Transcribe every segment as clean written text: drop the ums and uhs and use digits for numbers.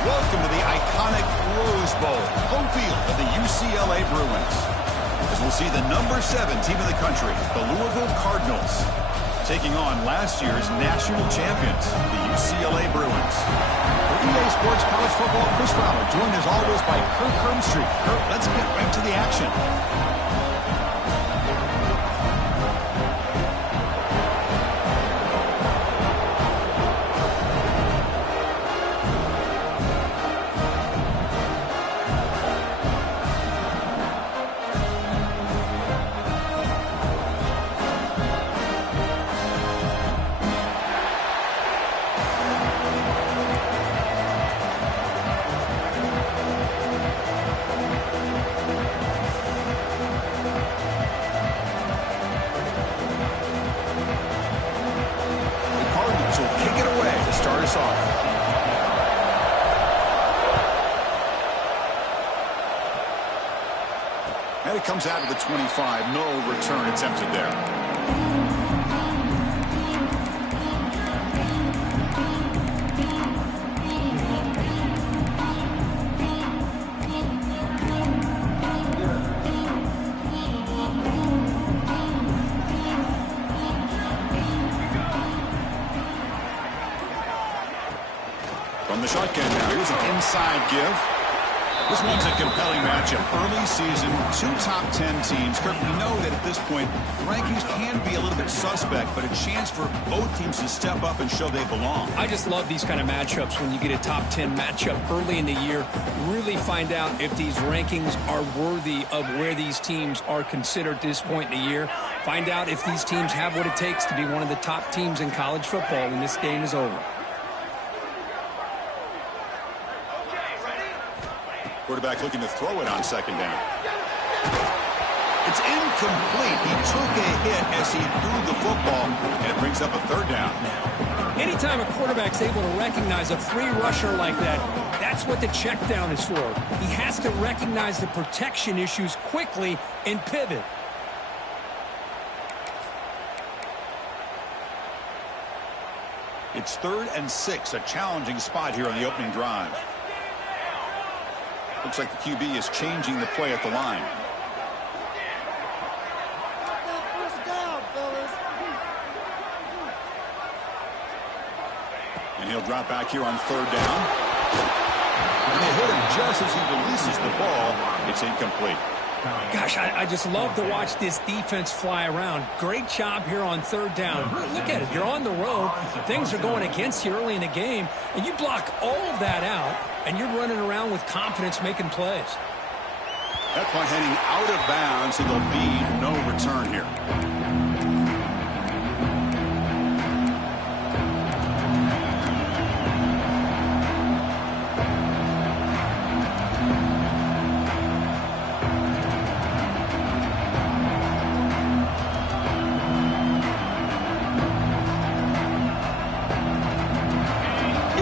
Welcome to the iconic Rose Bowl, home field of the UCLA Bruins. As we'll see the number 7 team in the country, the Louisville Cardinals, taking on last year's national champions, the UCLA Bruins. For EA Sports College Football, Chris Fowler, joined as always by Kirk Hermstreet. Kirk, let's get right to the action. Start us off. And it comes out of the 25. No return attempted there. From the shotgun now, here's an inside give. This one's a compelling matchup. Early season, 2 top 10 teams. Kirk, we know that at this point, rankings can be a little bit suspect, but a chance for both teams to step up and show they belong. I just love these kind of matchups when you get a top 10 matchup early in the year. Really find out if these rankings are worthy of where these teams are considered at this point in the year. Find out if these teams have what it takes to be one of the top teams in college football when this game is over. Quarterback looking to throw it on second down. It's incomplete. He took a hit as he threw the football, and it brings up a 3rd down. Anytime a quarterback's able to recognize a free rusher like that, that's what the check down is for. He has to recognize the protection issues quickly and pivot. It's 3rd and 6, a challenging spot here on the opening drive. Looks like the QB is changing the play at the line. And he'll drop back here on 3rd down. And they hit him just as he releases the ball. It's incomplete. Gosh, I just love to watch this defense fly around. Great job here on 3rd down. Look at it. You're on the road. Things are going against you early in the game, and you block all of that out, and you're running around with confidence making plays. That punt heading out of bounds, and there'll be no return here.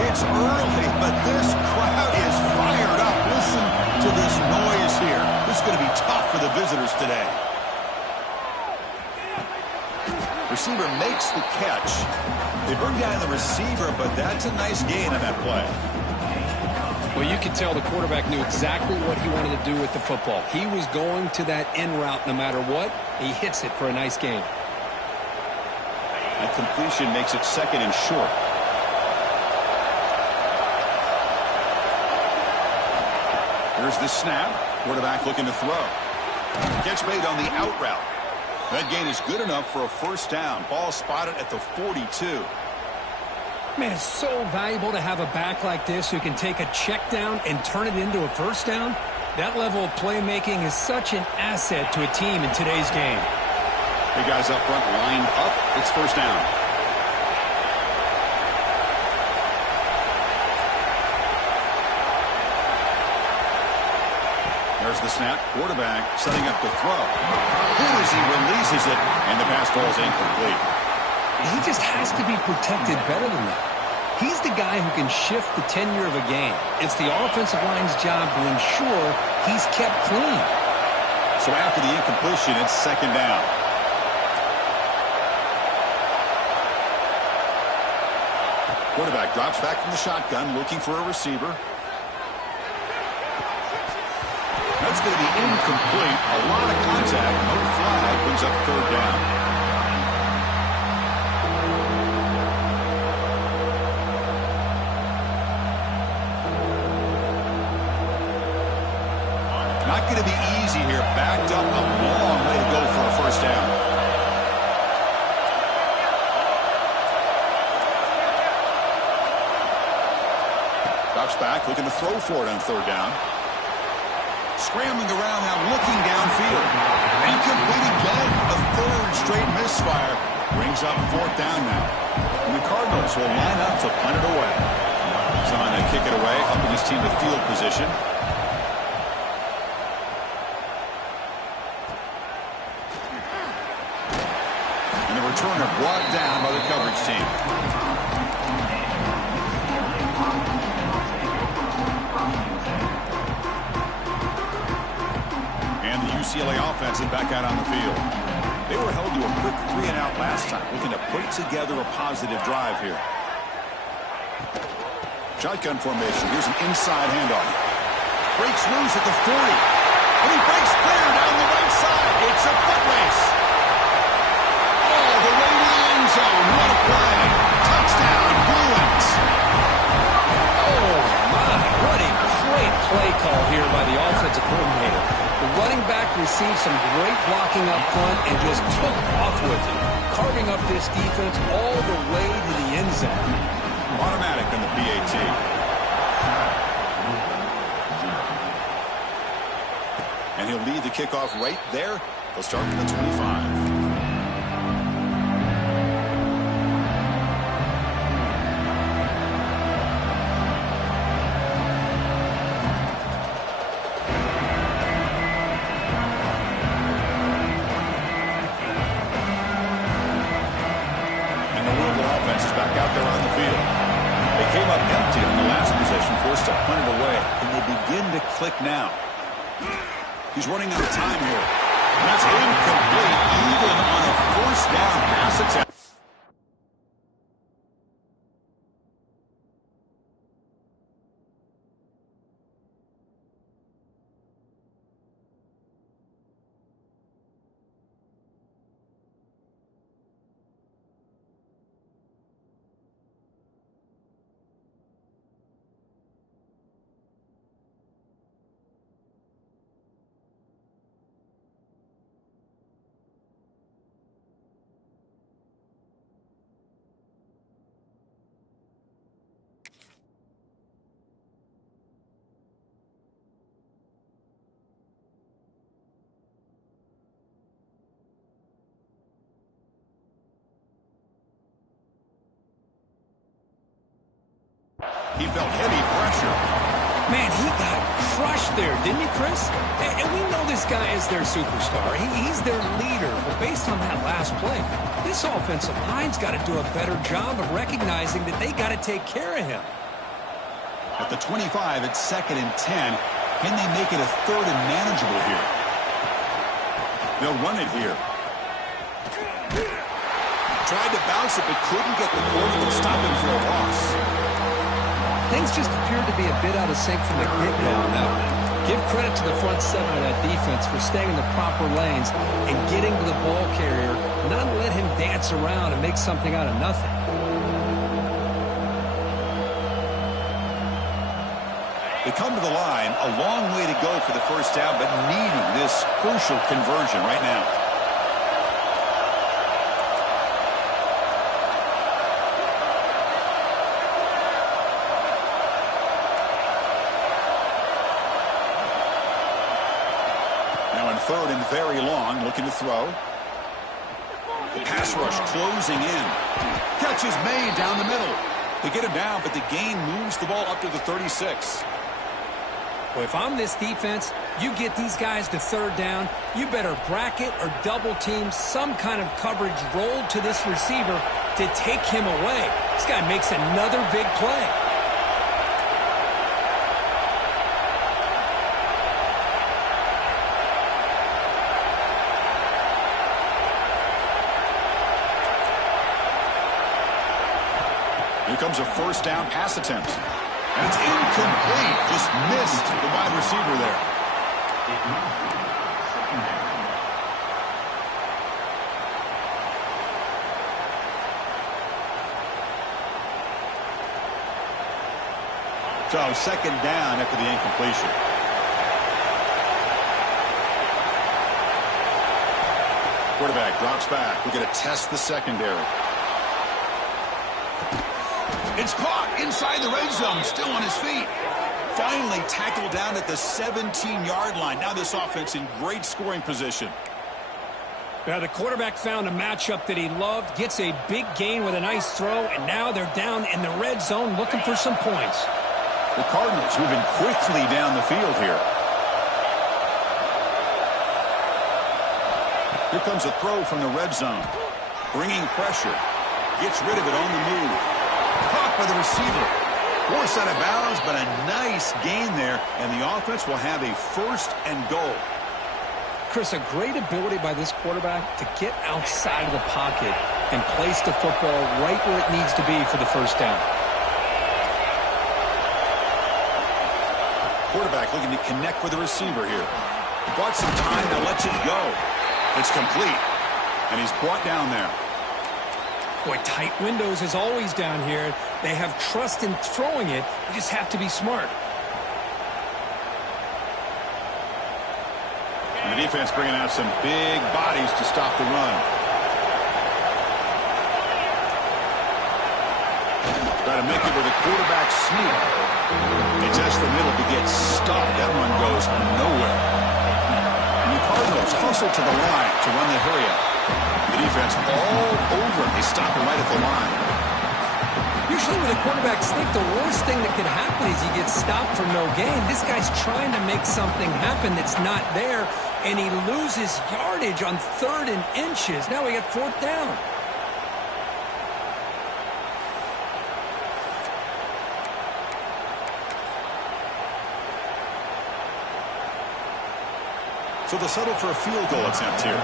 It's early, but this crowd is fired up. Listen to this noise here. This is going to be tough for the visitors today. Receiver makes the catch. They bring down the receiver, but that's a nice gain on that play. Well, you could tell the quarterback knew exactly what he wanted to do with the football. He was going to that in route no matter what. He hits it for a nice gain. That completion makes it 2nd and short. Here's the snap. Quarterback looking to throw. Catch made on the out route. That gain is good enough for a 1st down. Ball spotted at the 42. Man, it's so valuable to have a back like this who can take a check down and turn it into a 1st down. That level of playmaking is such an asset to a team in today's game. Big guys up front lined up. It's 1st down. There's the snap. Quarterback setting up the throw. As he releases it, and the pass falls incomplete. He just has to be protected better than that. He's the guy who can shift the tenure of a game. It's the offensive line's job to ensure he's kept clean. So after the incompletion, it's 2nd down. Quarterback drops back from the shotgun, looking for a receiver. That's going to be incomplete. A lot of contact. No flag. Brings up third down. Not going to be easy here. Backed up a long way to go for a first down. Drops back, looking to throw for it on third down. Scrambling around now, looking downfield. Incomplete again. A third straight misfire. Brings up fourth down now. And the Cardinals will line up to punt it away. Trying to kick it away, helping his team with field position. And the returner brought down by the coverage team. UCLA offense is back out on the field. They were held to a quick 3-and-out last time, looking to put together a positive drive here. Shotgun formation. Here's an inside handoff. Breaks loose at the 40. And he breaks clear down the right side. It's a foot race. All the way to the end zone. What a play. Touchdown, Bruins. Oh, my. What a great play call here by the offensive coordinator. The running back received some great blocking up front and just took off with it, carving up this defense all the way to the end zone. Automatic on the PAT. And he'll lead the kickoff right there. They'll start from the 25. Click now. He's running out of time here. That's incomplete, even on a first down pass attempt. He felt heavy pressure. Man, he got crushed there, didn't he, Chris? And we know this guy is their superstar. He's their leader. But based on that last play, this offensive line's got to do a better job of recognizing that they got to take care of him. At the 25, it's 2nd and 10. Can they make it a 3rd and manageable here? They'll run it here. Tried to bounce it, but couldn't get the quarter to stop him for a loss. Things just appeared to be a bit out of sync from the get-go on that one. Give credit to the front seven of that defense for staying in the proper lanes and getting to the ball carrier, not let him dance around and make something out of nothing. They come to the line, a long way to go for the first down, but needing this crucial conversion right now. Now in 3rd and very long, looking to throw. The pass rush closing in. Catch is made down the middle. They get him down, but the gain moves the ball up to the 36. Well, if I'm this defense, you get these guys to 3rd down, you better bracket or double team some kind of coverage rolled to this receiver to take him away. This guy makes another big play. Here comes a first down pass attempt. And it's incomplete. Just missed the wide receiver there. So second down after the incompletion. Quarterback drops back. We're going to test the secondary. It's caught inside the red zone, still on his feet. Finally tackled down at the 17-yard line. Now this offense in great scoring position. Now the quarterback found a matchup that he loved, gets a big gain with a nice throw, and now they're down in the red zone looking for some points. The Cardinals moving quickly down the field here. Here comes a throw from the red zone. Bringing pressure. Gets rid of it on the move. Caught by the receiver. Forced out of bounds, but a nice gain there, and the offense will have a first and goal. Chris, a great ability by this quarterback to get outside of the pocket and place the football right where it needs to be for the first down. Quarterback looking to connect with the receiver here. Bought some time, now lets it go. It's complete, and he's brought down there. Boy, tight windows is always down here. They have trust in throwing it. You just have to be smart. And the defense bringing out some big bodies to stop the run. Try to make it with a quarterback sneak. They test the middle to get stuffed. That one goes nowhere. And the Cardinals hustle to the line to run the hurry-up. The defense all over him. They stop him right at the line. Usually with a quarterback sneak, the worst thing that could happen is you get stopped for no gain. This guy's trying to make something happen that's not there, and he loses yardage on 3rd and inches. Now we got 4th down. So they'll settle for a field goal attempt here.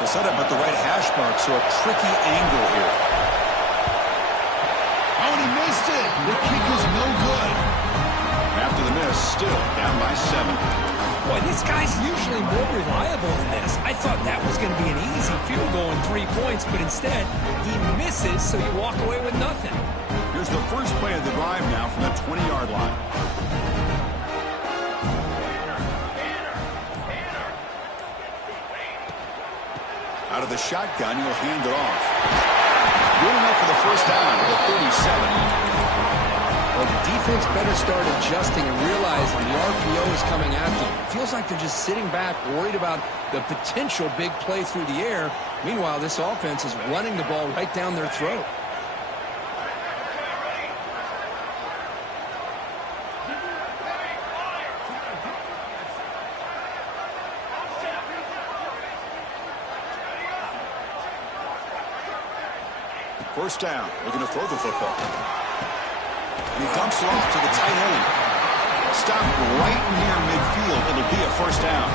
They'll set up at the right hash mark, so a tricky angle here. Oh, and he missed it. The kick is no good. After the miss, still down by 7. Boy, this guy's usually more reliable than this. I thought that was going to be an easy field goal and 3 points, but instead, he misses, so you walk away with nothing. Here's the first play of the drive now from the 20-yard line. Out of the shotgun, he'll hand it off. Good enough for the first down at the 37. Well, the defense better start adjusting and realizing the RPO is coming at them. It feels like they're just sitting back, worried about the potential big play through the air. Meanwhile, this offense is running the ball right down their throat. First down, looking to throw the football. And he dumps it off to the tight end. Stopped right near midfield. It'll be a first down.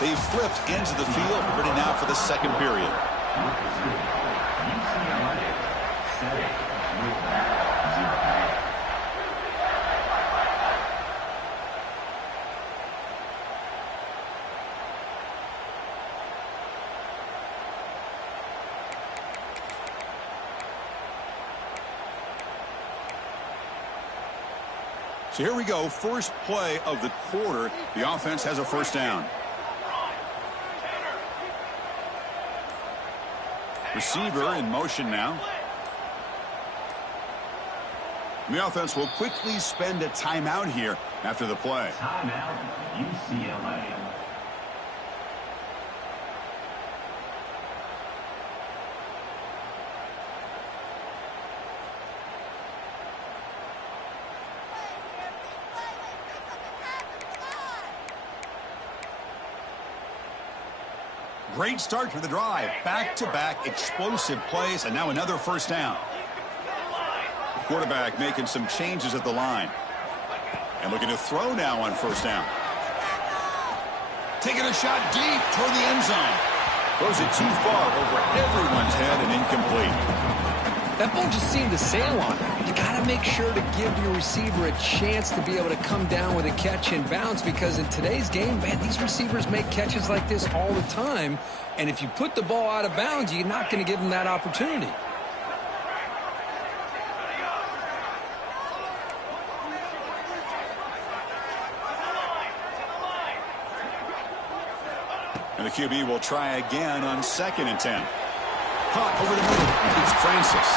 They flipped into the field, ready now for the second period. So here we go, first play of the quarter. The offense has a first down. Receiver in motion now. And the offense will quickly spend a timeout here after the play. Timeout, UCLA. Great start to the drive. Back-to-back explosive plays, and now another first down. The quarterback making some changes at the line. And looking to throw now on first down. Taking a shot deep toward the end zone. Throws it too far over everyone's head and incomplete. That ball just seemed to sail on him. You got to make sure to give your receiver a chance to be able to come down with a catch and bounce, because in today's game, man, these receivers make catches like this all the time. And if you put the ball out of bounds, you're not going to give them that opportunity. And the QB will try again on 2nd and 10. Caught over the middle. It's Francis.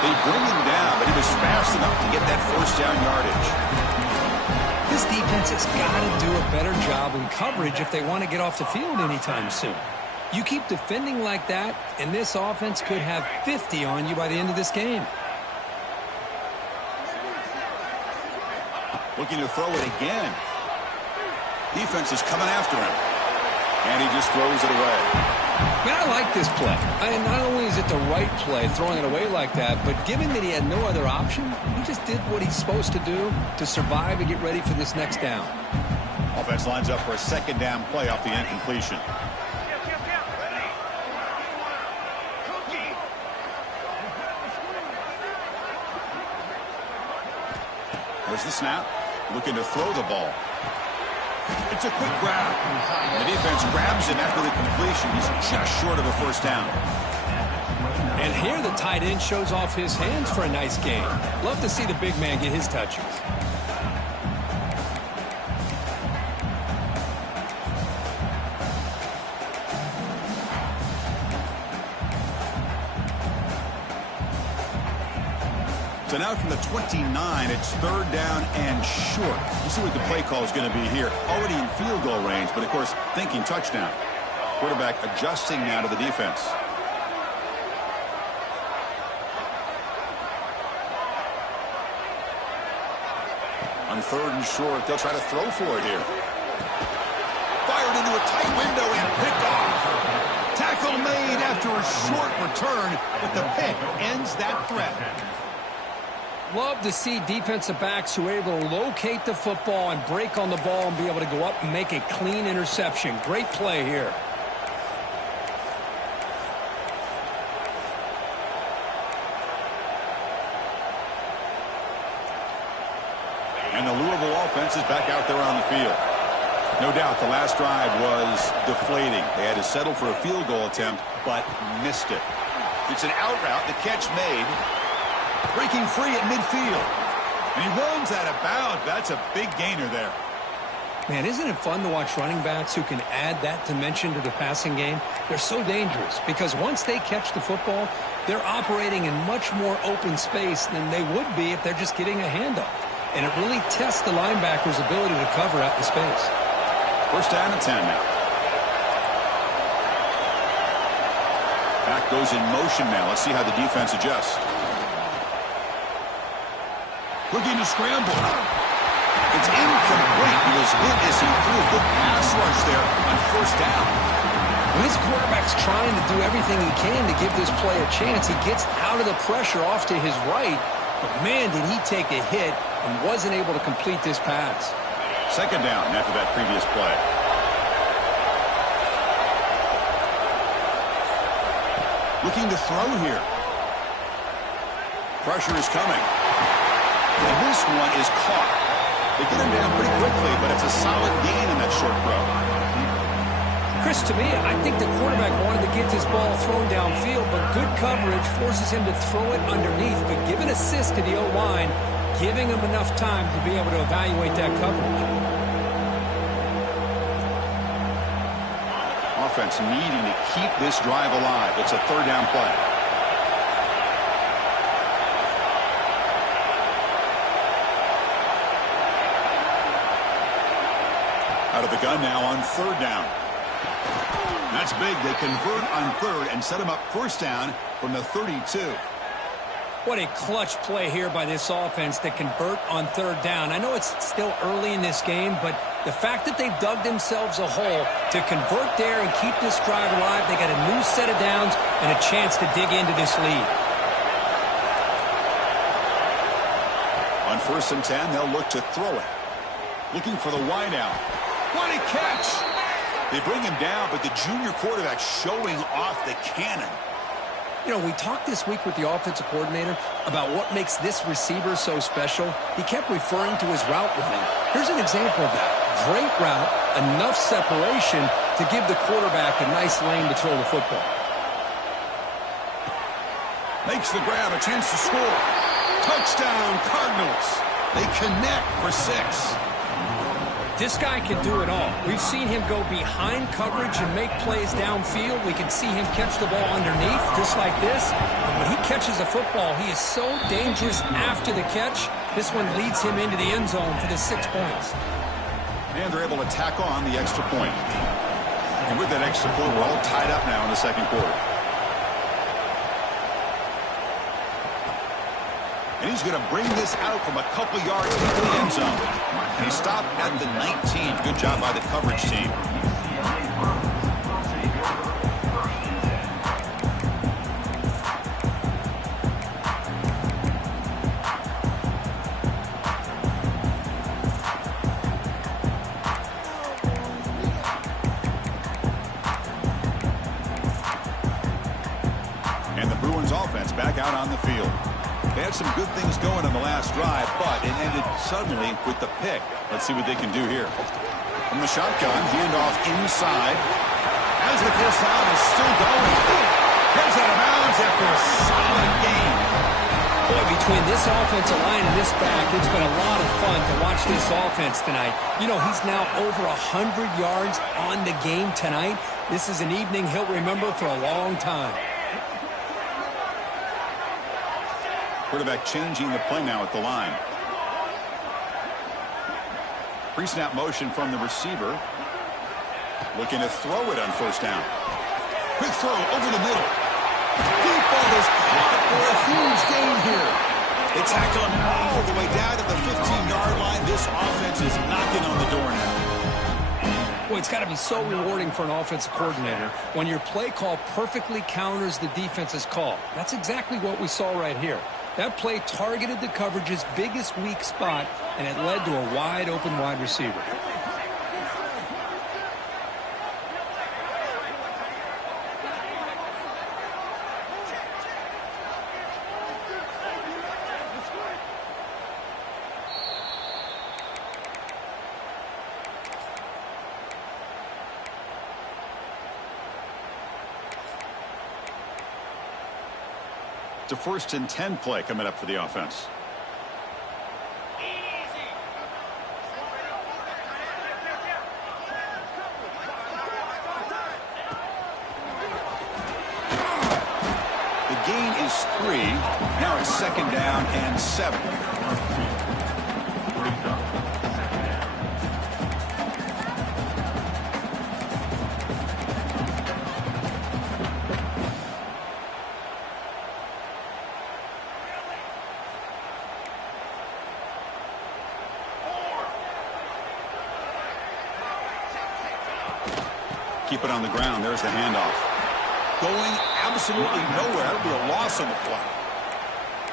They bring him down, but he was fast enough to get that first down yardage. This defense has got to do a better job in coverage if they want to get off the field anytime soon. You keep defending like that, and this offense could have 50 on you by the end of this game. Looking to throw it again. Defense is coming after him. And he just throws it away. Man, I like this play. Not only is it the right play, throwing it away like that, but given that he had no other option, he just did what he's supposed to do to survive and get ready for this next down. Offense lines up for a 2nd down play off the incompletion. There's the snap. Looking to throw the ball. It's a quick grab. The defense grabs him after the completion. He's just short of a first down. And here the tight end shows off his hands for a nice game. Love to see the big man get his touches. So now from the 29, it's 3rd down and short. We'll see what the play call is going to be here. Already in field goal range, but of course, thinking touchdown. Quarterback adjusting now to the defense. On 3rd and short, they'll try to throw for it here. Fired into a tight window and picked off. Tackle made after a short return, but the pick ends that threat. Love to see defensive backs who are able to locate the football and break on the ball and be able to go up and make a clean interception. Great play here. And the Louisville offense is back out there on the field. No doubt the last drive was deflating. They had to settle for a field goal attempt, but missed it. It's an out route, the catch made. Breaking free at midfield. And he runs out of bounds. That's a big gainer there. Man, isn't it fun to watch running backs who can add that dimension to the passing game? They're so dangerous because once they catch the football, they're operating in much more open space than they would be if they're just getting a handoff. And it really tests the linebacker's ability to cover out the space. 1st down and 10 now. Back goes in motion now. Let's see how the defense adjusts. Looking to scramble. It's incomplete. He was hit as he threw a good pass rush there on 1st down. When this quarterback's trying to do everything he can to give this play a chance, he gets out of the pressure off to his right. But, man, did he take a hit and wasn't able to complete this pass. 2nd down after that previous play. Looking to throw here. Pressure is coming. And this one is caught. They get him down pretty quickly, but it's a solid gain in that short throw. Chris, to me, I think the quarterback wanted to get this ball thrown downfield, but good coverage forces him to throw it underneath. But give an assist to the O-line, giving him enough time to be able to evaluate that coverage. Offense needing to keep this drive alive. It's a 3rd down play. Out of the gun now on 3rd down. That's big. They convert on 3rd and set him up 1st down from the 32. What a clutch play here by this offense to convert on 3rd down. I know it's still early in this game, but the fact that they've dug themselves a hole to convert there and keep this drive alive, they got a new set of downs and a chance to dig into this lead. On 1st and 10, they'll look to throw it. Looking for the wideout. What a catch! They bring him down, but the junior quarterback showing off the cannon. You know, we talked this week with the offensive coordinator about what makes this receiver so special. He kept referring to his route running. Here's an example of that. Great route, enough separation to give the quarterback a nice lane to throw the football. Makes the grab, a chance to score. Touchdown, Cardinals. They connect for 6. This guy can do it all. We've seen him go behind coverage and make plays downfield. We can see him catch the ball underneath, just like this. And when he catches a football, he is so dangerous after the catch. This one leads him into the end zone for the 6 points. And they're able to tack on the extra point. And with that extra point, we're all tied up now in the second quarter. And he's going to bring this out from a couple yards into the end zone. And he stopped at the 19. Good job by the coverage team. And the Bruins offense back out on the field. They had some good things going on the last drive, but it ended suddenly with the pick. Let's see what they can do here. From the shotgun, handoff inside. As the first down is still going. Heads out of bounds after a solid gain. Boy, between this offensive line and this back, it's been a lot of fun to watch this offense tonight. You know, he's now over 100 yards on the game tonight. This is an evening he'll remember for a long time. Quarterback changing the play now at the line. Pre-snap motion from the receiver. Looking to throw it on first down. Quick throw over the middle. Deep ball is caught for a huge gain here. They tackle him all the way down to the 15-yard line. This offense is knocking on the door now. Well, it's got to be so rewarding for an offensive coordinator when your play call perfectly counters the defense's call. That's exactly what we saw right here. That play targeted the coverage's biggest weak spot, and it led to a wide-open wide receiver. It's a 1st and 10 play coming up for the offense. The gain is 3. Now it's 2nd down and 7. Keep it on the ground. There's the handoff. Going absolutely nowhere. It'll be a loss on the play.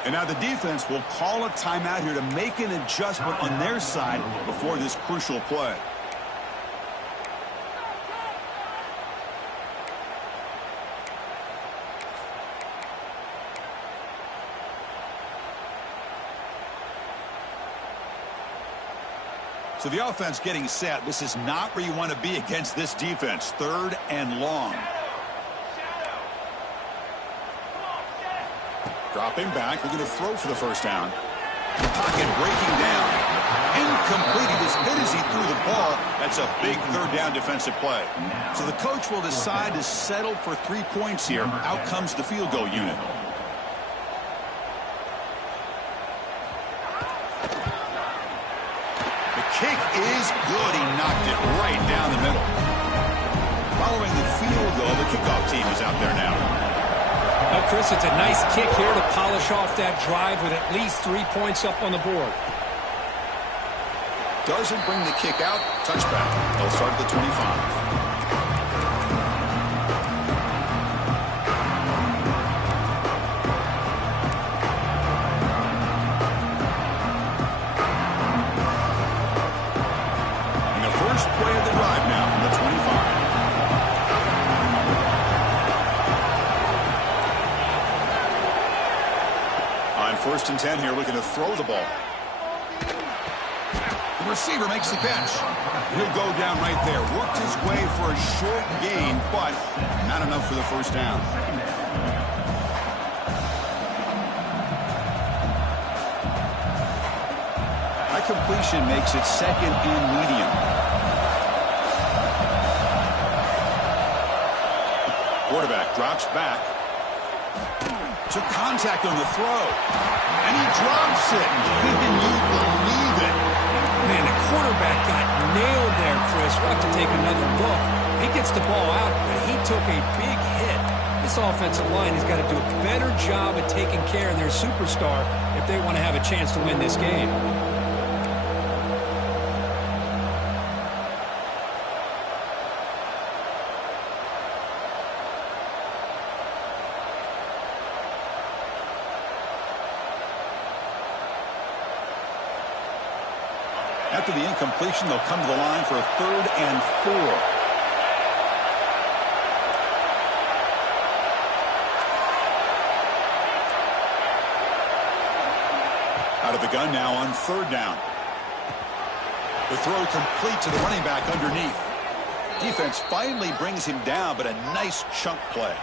And now the defense will call a timeout here to make an adjustment on their side before this crucial play. So the offense getting set. This is not where you want to be against this defense. 3rd and long. Dropping back, looking to throw for the first down. Pocket breaking down. Incomplete. As good as he threw the ball, that's a big 3rd down defensive play. So the coach will decide to settle for 3 points here. Out comes the field goal unit. Kick is good. He knocked it right down the middle. Following the field goal, the kickoff team is out there now. Now, Chris, it's a nice kick here to polish off that drive with at least 3 points up on the board. Doesn't bring the kick out. Touchback. They'll start at the 25. Play of the drive now from the 25. First and 10 here, looking to throw the ball. The receiver makes the catch. He'll go down right there. Worked his way for a short gain, but not enough for the first down. That completion makes it second and medium. Quarterback drops back. Took contact on the throw. And he drops it. Can you believe it? Man, the quarterback got nailed there, Chris. We'll have to take another look. He gets the ball out, but he took a big hit. This offensive line has got to do a better job at taking care of their superstar if they want to have a chance to win this game. After the incompletion, they'll come to the line for a 3rd and 4. Out of the gun now on 3rd down. The throw complete to the running back underneath. Defense finally brings him down, but a nice chunk play.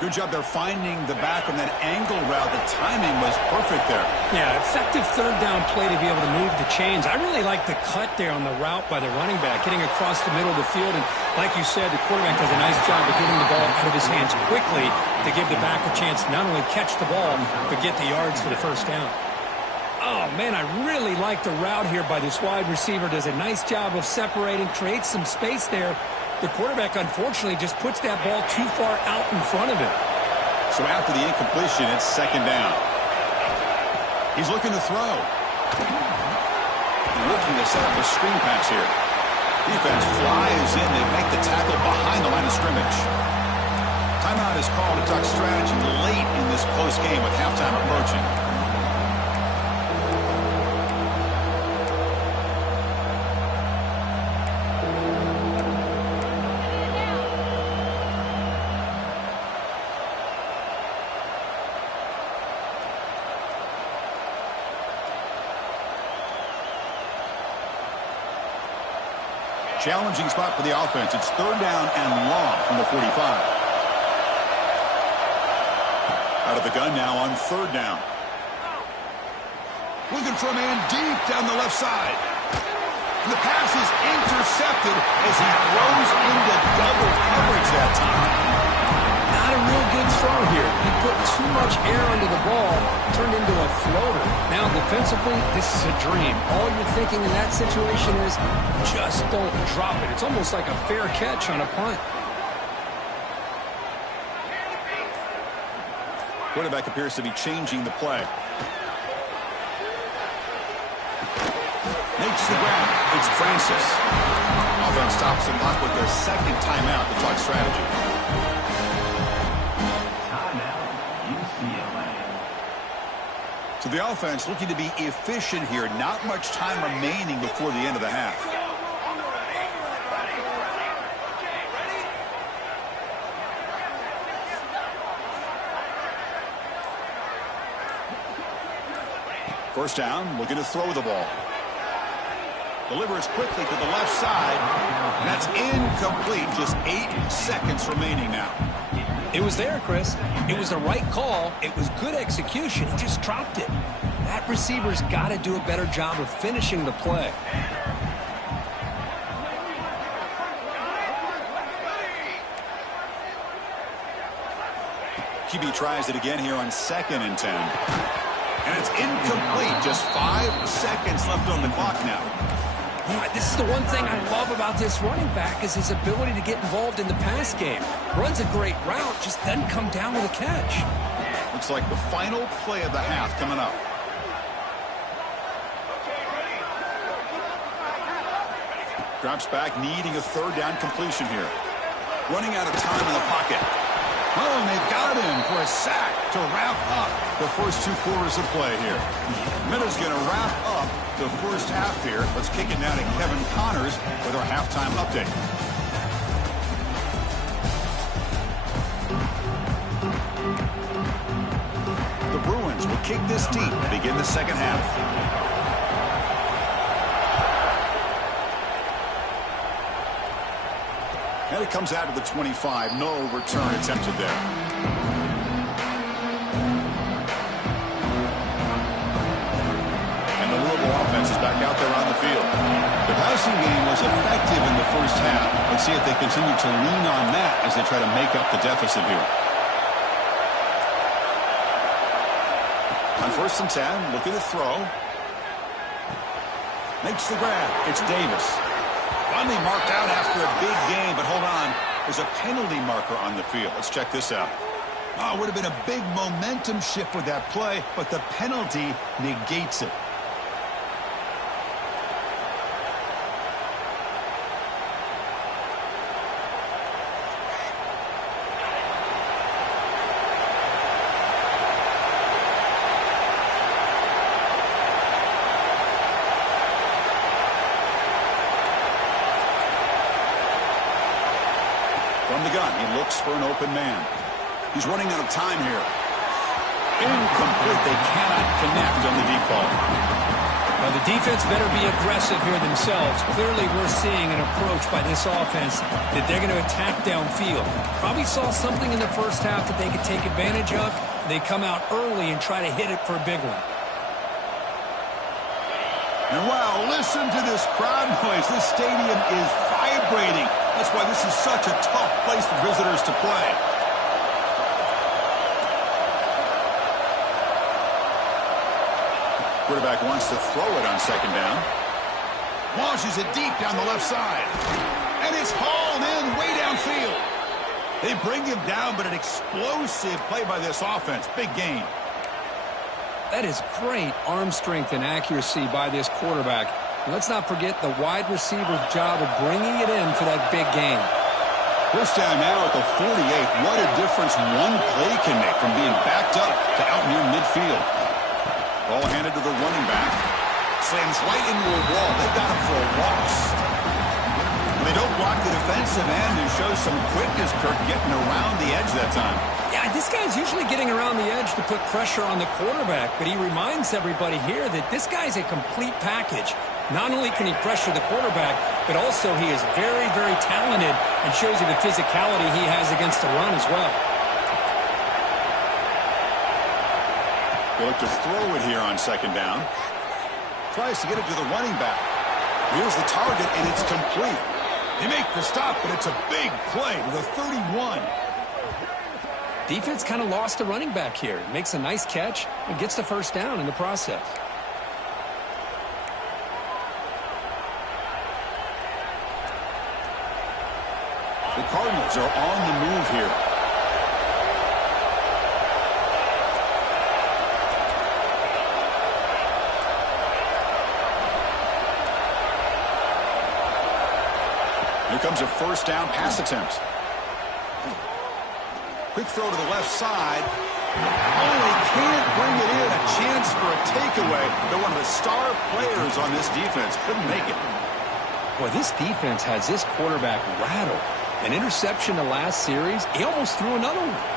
Good job there finding the back on that angle route. The timing was perfect there. Yeah, effective 3rd down play to be able to move the chains. I really like the cut there on the route by the running back, getting across the middle of the field. And like you said, the quarterback does a nice job of getting the ball out of his hands quickly to give the back a chance to not only catch the ball, but get the yards for the first down. Oh, man, I really like the route here by this wide receiver. Does a nice job of separating, creates some space there. The quarterback, unfortunately, just puts that ball too far out in front of him. So after the incompletion, it's 2nd down. He's looking to throw. Looking to set up a screen pass here. Defense flies in. They make the tackle behind the line of scrimmage. Timeout is called to talk strategy late in this close game with halftime approaching. Challenging spot for the offense. It's 3rd down and long from the 45. Out of the gun now on 3rd down. Looking for a man deep down the left side. And the pass is intercepted as he throws into double coverage that time. Not a real good throw here. He put too much air under the ball, turned into a floater. Now, defensively, this is a dream. All you're thinking in that situation is just don't drop it. It's almost like a fair catch on a punt. Quarterback appears to be changing the play. Makes the grab. It's Francis. Offense stops the clock with their 2nd timeout to talk strategy. So the offense looking to be efficient here. Not much time remaining before the end of the half. First down, looking to throw the ball. Delivers quickly to the left side. And that's incomplete. Just 8 seconds remaining now. It was there, Chris. It was the right call. It was good execution. He just dropped it. That receiver's got to do a better job of finishing the play. QB tries it again here on 2nd and 10. And it's incomplete. Just 5 seconds left on the clock now. This is the one thing I love about this running back is his ability to get involved in the pass game. Runs a great route, just doesn't come down with a catch. Looks like the final play of the half coming up. Drops back, needing a 3rd down completion here. Running out of time in the pocket. Oh, and they've got him for a sack to wrap up the first 2 quarters of play here. Miller's going to wrap up the first half here. Let's kick it now to Kevin Connors with our halftime update. The Bruins will kick this deep to begin the second half. And it comes out to the 25. No return attempted there. And the Louisville offense is back out there on the field. The passing game was effective in the first half. Let's see if they continue to lean on that as they try to make up the deficit here. On 1st and 10, look at the throw. Makes the grab. It's Davis. Finally marked out after a big game, but hold on. There's a penalty marker on the field. Let's check this out. Oh, it would have been a big momentum shift with that play, but the penalty negates it. From the gun, he looks for an open man. He's running out of time here. Incomplete. They cannot connect on the deep ball. Well, the defense better be aggressive here themselves. Clearly, we're seeing an approach by this offense that they're going to attack downfield. Probably saw something in the first half that they could take advantage of. They come out early and try to hit it for a big one. And wow, listen to this crowd noise. This stadium is vibrating. That's why this is such a tough place for visitors to play. Quarterback wants to throw it on 2nd down. Launches it deep down the left side. And it's hauled in way downfield. They bring him down, but an explosive play by this offense. Big gain. That is great arm strength and accuracy by this quarterback. And let's not forget the wide receiver's job of bringing it in for that big gain. 1st down now at the 48. What a difference one play can make from being backed up to out near midfield. Ball handed to the running back. Slams right into a wall. They got him for a loss. They don't block the defensive end and show some quickness, Kirk, getting around the edge that time. Yeah, this guy's usually getting around the edge to put pressure on the quarterback, but he reminds everybody here that this guy's a complete package. Not only can he pressure the quarterback, but also he is very, very talented and shows you the physicality he has against the run as well. They look to throw it here on 2nd down. Tries to get it to the running back. Here's the target, and it's complete. They make the stop, but it's a big play to the 31. Defense kind of lost the running back here. Makes a nice catch and gets the 1st down in the process. The Cardinals are on the move here. Here comes a 1st down pass attempt. Quick throw to the left side. Oh, they can't bring it in. A chance for a takeaway. They're one of the star players on this defense. Couldn't make it. Boy, this defense has this quarterback rattled. An interception the last series. He almost threw another one.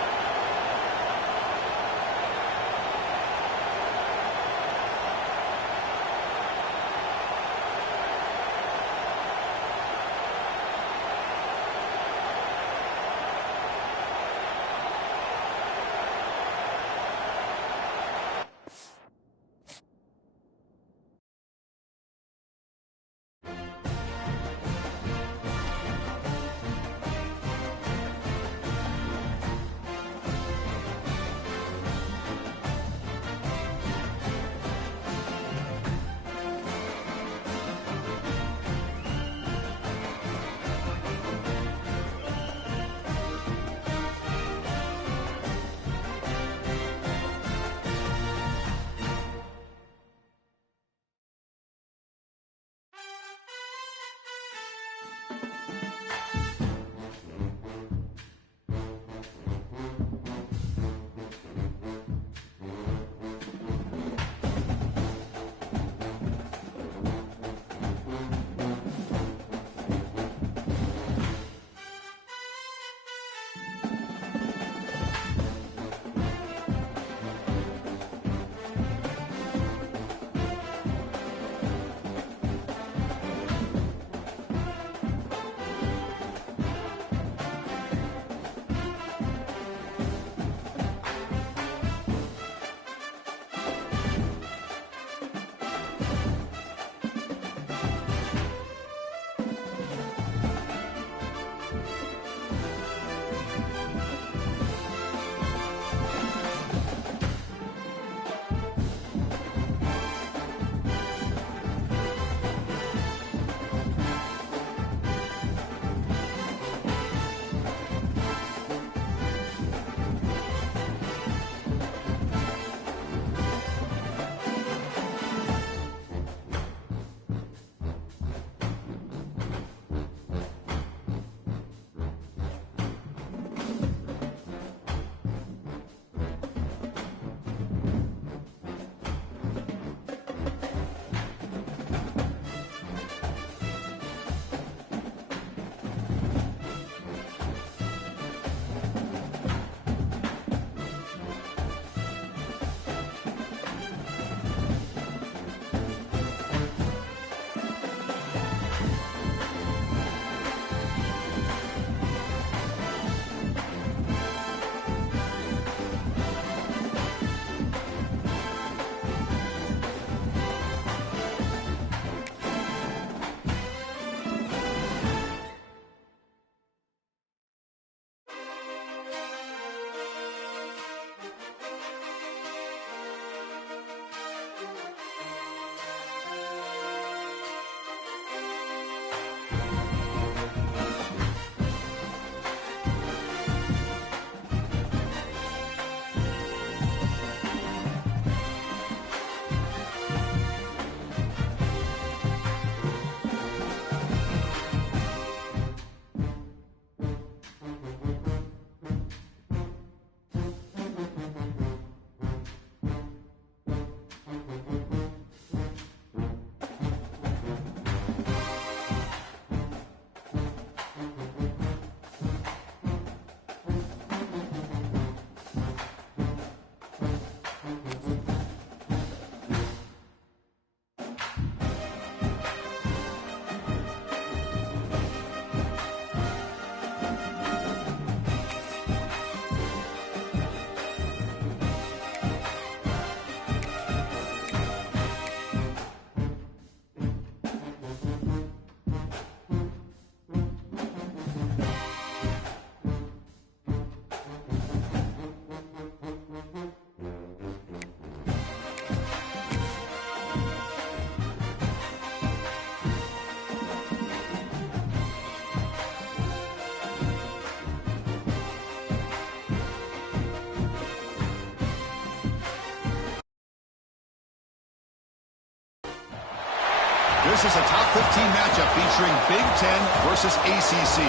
This is a top 15 matchup featuring Big Ten versus ACC.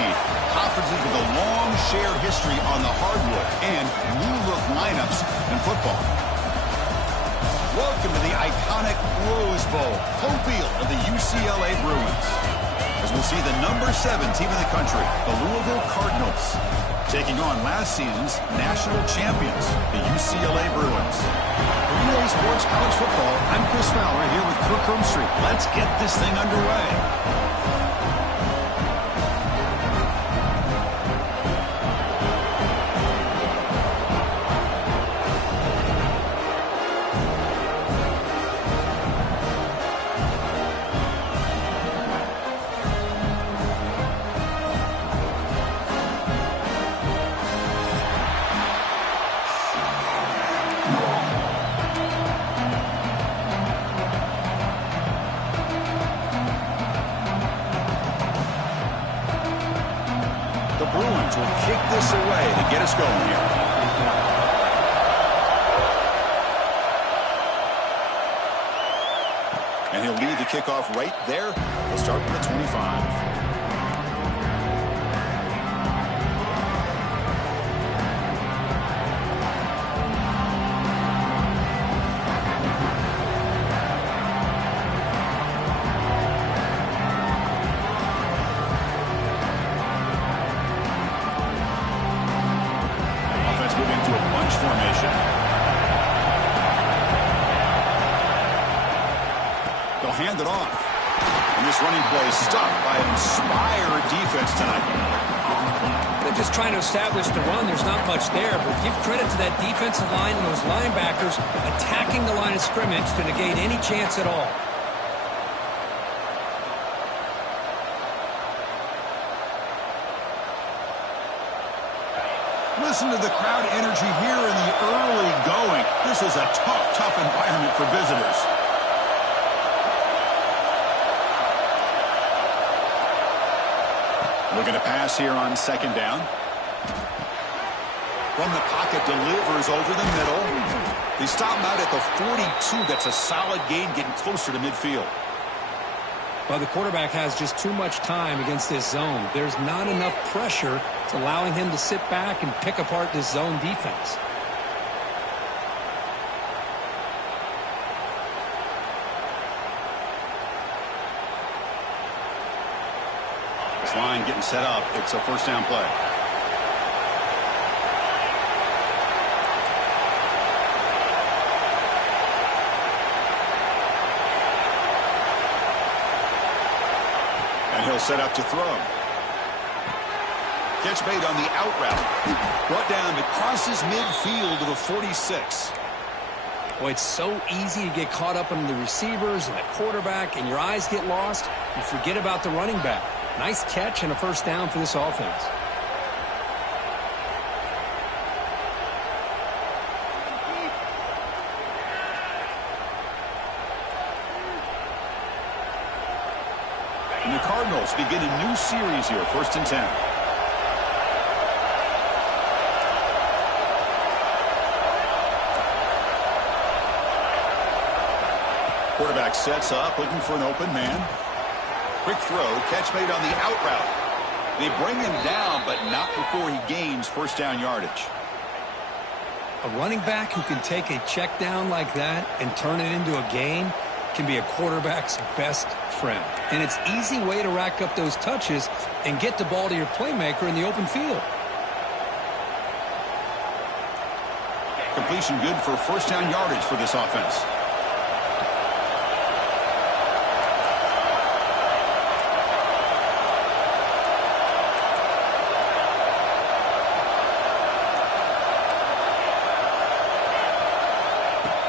Conferences with a long shared history on the hardwood and new-look lineups in football. Welcome to the iconic Rose Bowl, home field of the UCLA Bruins. As we'll see the number 7 team in the country, the Louisville Cardinals, taking on last season's national champions, the UCLA Bruins. For EA Sports College Football, I'm Chris Fowler here with Kirk Hermstreet. Let's get this thing underway. The Bruins will kick this away to get us going here. And he'll lead the kickoff right there. We'll start with the 25. Formation. They'll hand it off. And this running play is stopped by an inspired defense tonight. They're just trying to establish the run. There's not much there, but give credit to that defensive line and those linebackers attacking the line of scrimmage to negate any chance at all. Listen to the crowd energy here in the early going. This is a tough environment for visitors. Looking to pass here on second down. From the pocket, delivers over the middle. They stop him out at the 42. That's a solid gain, getting closer to midfield. Well, the quarterback has just too much time against this zone. There's not enough pressure. It's allowing him to sit back and pick apart this zone defense. This line getting set up. It's a first down play. He'll set up to throw. Catch made on the out route. Brought down to crosses midfield to the 46. Boy, it's so easy to get caught up in the receivers and the quarterback, and your eyes get lost. You forget about the running back. Nice catch and a first down for this offense. And the Cardinals begin a new series here, 1st and 10. Quarterback sets up, looking for an open man. Quick throw, catch made on the out route. They bring him down, but not before he gains first down yardage. A running back who can take a check down like that and turn it into a gain can be a quarterback's best friend. And it's an easy way to rack up those touches and get the ball to your playmaker in the open field. Completion good for first down yardage for this offense.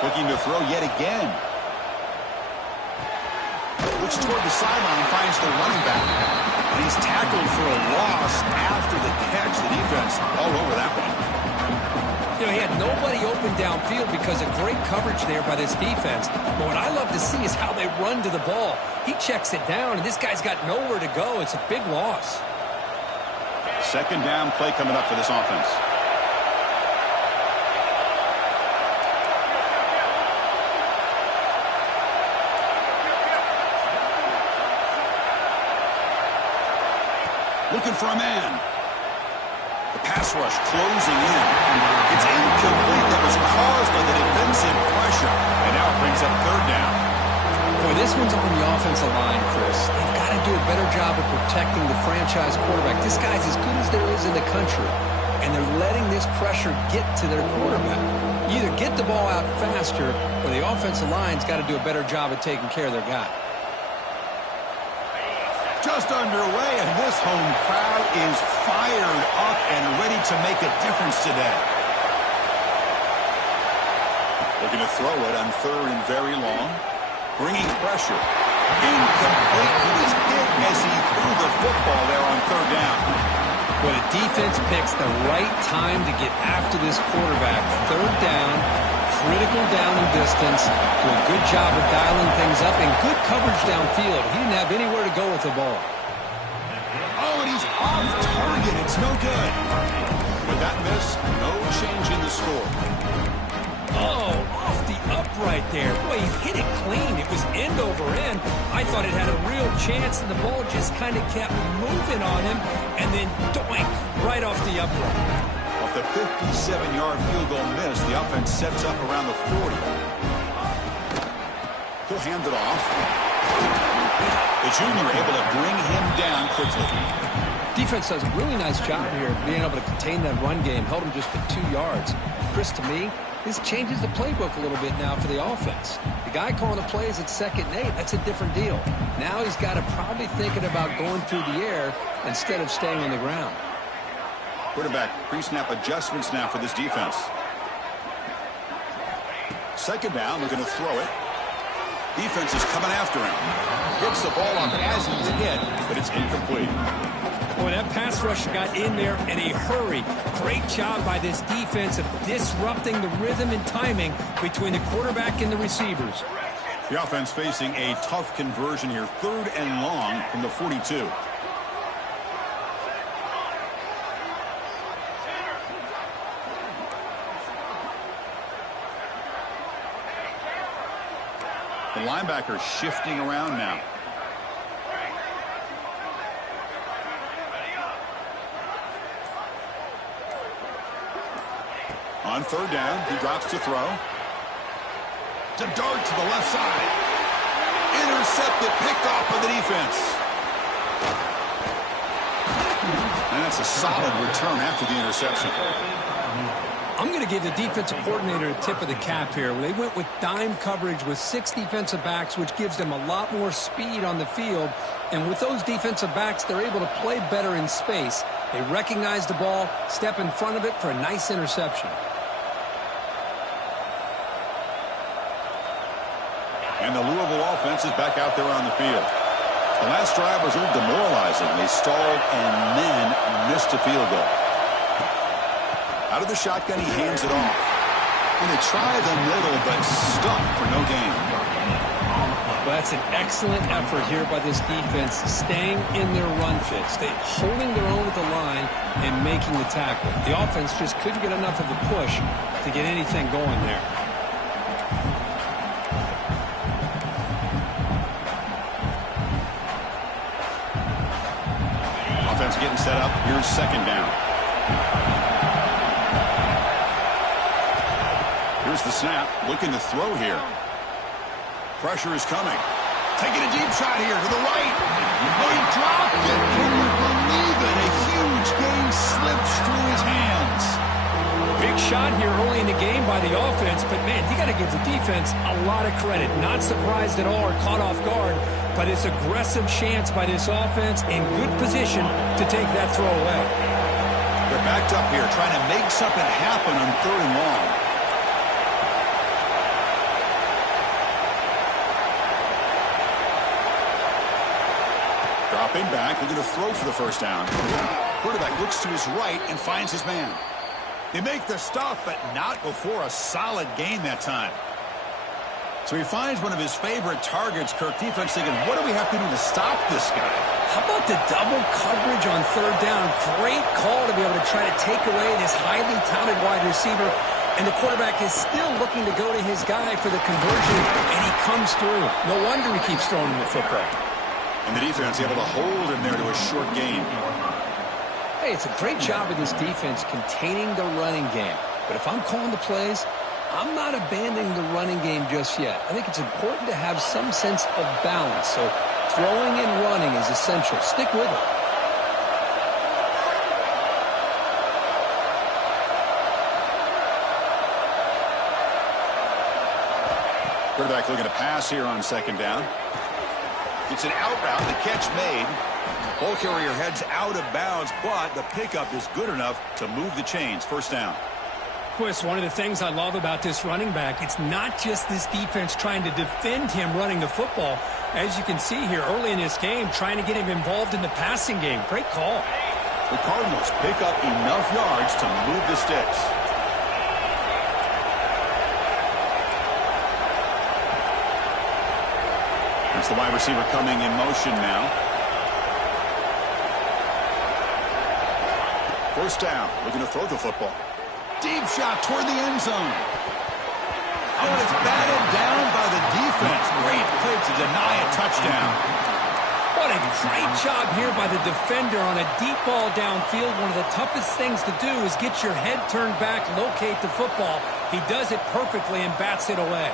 Looking to throw yet again. Looks toward the sideline, finds the running back. And he's tackled for a loss after the catch. The defense all over that one. You know, he had nobody open downfield because of great coverage there by this defense. But what I love to see is how they run to the ball. He checks it down, and this guy's got nowhere to go. It's a big loss. Second down play coming up for this offense. Looking for a man. The pass rush closing in. It's incomplete. That was caused by the defensive pressure. And now it brings up third down. Boy, this one's on the offensive line, Chris. They've got to do a better job of protecting the franchise quarterback. This guy's as good as there is in the country, and they're letting this pressure get to their quarterback. You either get the ball out faster, or the offensive line's got to do a better job of taking care of their guy. Just underway, and this home crowd is fired up and ready to make a difference today. Looking to throw it on third and very long. Bringing pressure. Incomplete. He was hit as he threw the football there on third down. Well, the defense picks the right time to get after this quarterback. Third down, critical down and distance. Do a good job of dialing things up and good coverage downfield. He didn't have anywhere to go with the ball. Oh, and he's off target. It's no good. With that miss, no change in the score. Oh, off the upright there. Boy, he hit it clean. It was end over end. I thought it had a real chance, and the ball just kind of kept moving on him, and then doink, right off the upright. Off the 57-yard field goal miss, the offense sets up around the 40. He'll hand it off. The junior able to bring him down quickly. Defense does a really nice job here being able to contain that run game. Held him just at 2 yards. Chris, to me, this changes the playbook a little bit now for the offense. The guy calling the plays at 2nd and 8, that's a different deal. Now he's got to probably thinking about going through the air instead of staying on the ground. Quarterback pre-snap adjustments now for this defense. 2nd down, looking to throw it. Defense is coming after him. Gets the ball off as he's hit, but it's incomplete. Boy, that pass rush got in there in a hurry. Great job by this defense of disrupting the rhythm and timing between the quarterback and the receivers. The offense facing a tough conversion here. 3rd and long from the 42. The linebacker shifting around now. On 3rd down, he drops to throw. To dart to the left side. Intercepted, picked off by the defense. And that's a solid return after the interception. I'm going to give the defensive coordinator a tip of the cap here. They went with dime coverage with 6 defensive backs, which gives them a lot more speed on the field. And with those defensive backs, they're able to play better in space. They recognize the ball, step in front of it for a nice interception. And the Louisville offense is back out there on the field. The last drive was a little demoralizing. They stalled and then missed a field goal. Out of the shotgun, he hands it off. And they try the middle, but stuck for no gain. Well, that's an excellent effort here by this defense, staying in their run fit, holding their own with the line and making the tackle. The offense just couldn't get enough of a push to get anything going there. Offense getting set up. Here's 2nd down. Here's the snap. Looking to throw here. Pressure is coming. Taking a deep shot here to the right. Oh, he dropped it. Can you believe it? A huge gain slips through his hands. Big shot here early in the game by the offense, but, man, you got to give the defense a lot of credit. Not surprised at all or caught off guard, but it's aggressive chance by this offense in good position to take that throw away. They're backed up here trying to make something happen on 3rd and long. Dropping back, looking to throw for the 1st down. Quarterback looks to his right and finds his man. They make the stop, but not before a solid gain that time. So he finds one of his favorite targets. Kirk, defense thinking, what do we have to do to stop this guy? How about the double coverage on 3rd down? Great call to be able to try to take away this highly touted wide receiver. And the quarterback is still looking to go to his guy for the conversion, and he comes through. No wonder he keeps throwing him the football. And the defense able to hold him there to a short gain. Hey, it's a great job of this defense containing the running game. But if I'm calling the plays, I'm not abandoning the running game just yet. I think it's important to have some sense of balance. So throwing and running is essential. Stick with it. Quarterback looking to pass here on second down. It's an out route. The catch made. Ball carrier heads out of bounds, but the pickup is good enough to move the chains. First down. Chris, one of the things I love about this running back, it's not just this defense trying to defend him running the football. As you can see here early in this game, trying to get him involved in the passing game. Great call. The Cardinals pick up enough yards to move the sticks. It's the wide receiver coming in motion now. First down, looking to throw the football. Deep shot toward the end zone. Oh, and it's batted down by the defense. Great play to deny a touchdown. What a great job here by the defender on a deep ball downfield. One of the toughest things to do is get your head turned back, locate the football. He does it perfectly and bats it away.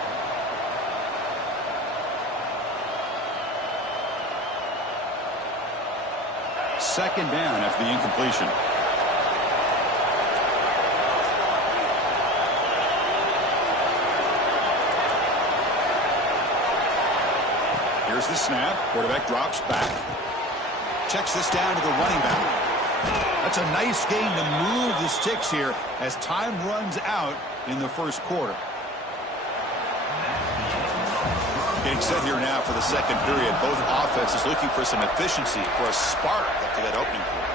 Second down after the incompletion. Here's the snap. Quarterback drops back. Checks this down to the running back. That's a nice gain to move the sticks here as time runs out in the first quarter. Getting set here now for the second period. Both offenses looking for some efficiency, for a spark after that opening quarter.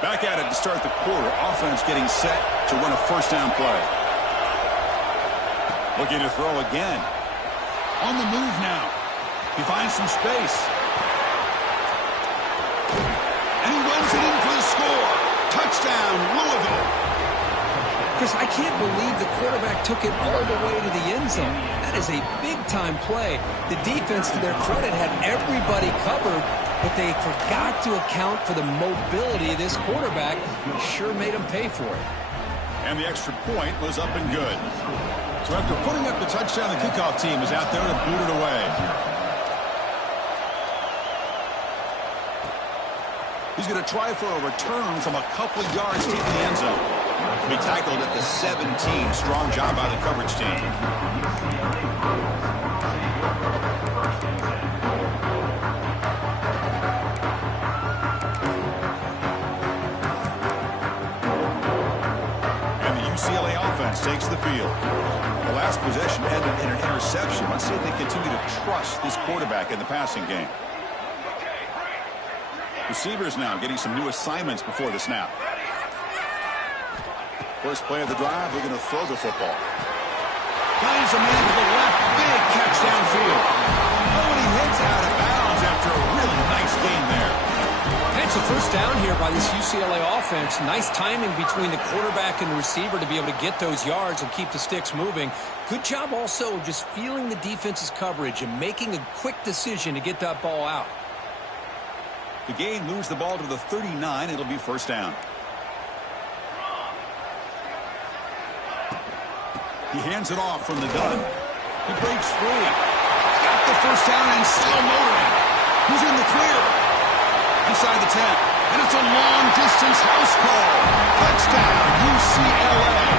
Back at it to start the quarter. Offense getting set to run a first down play. Looking to throw again. On the move now. He finds some space. And he runs it in for the score. Touchdown, Louisville. Chris, I can't believe the quarterback took it all the way to the end zone. That is a big-time play. The defense, to their credit, had everybody covered, but they forgot to account for the mobility of this quarterback. Sure made him pay for it. And the extra point was up and good. So after putting up the touchdown, the kickoff team is out there to boot it away. He's going to try for a return from a couple of yards deep in the end zone. He tackled at the 17. Strong job by the coverage team. And the UCLA offense takes the field. The last possession ended in an interception. Let's see if they continue to trust this quarterback in the passing game. Receivers now getting some new assignments before the snap. First play of the drive, they're going to throw the football. Finds a man to the left, big catch downfield. Oh, and he hits out of bounds after a really nice game there. That's a first down here by this UCLA offense. Nice timing between the quarterback and the receiver to be able to get those yards and keep the sticks moving. Good job also just feeling the defense's coverage and making a quick decision to get that ball out. The gain moves the ball to the 39. It'll be first down. He hands it off from the gun. He breaks free. Got the first down and still motoring. He's in the clear. Inside the 10. And it's a long-distance house call. Touchdown, UCLA.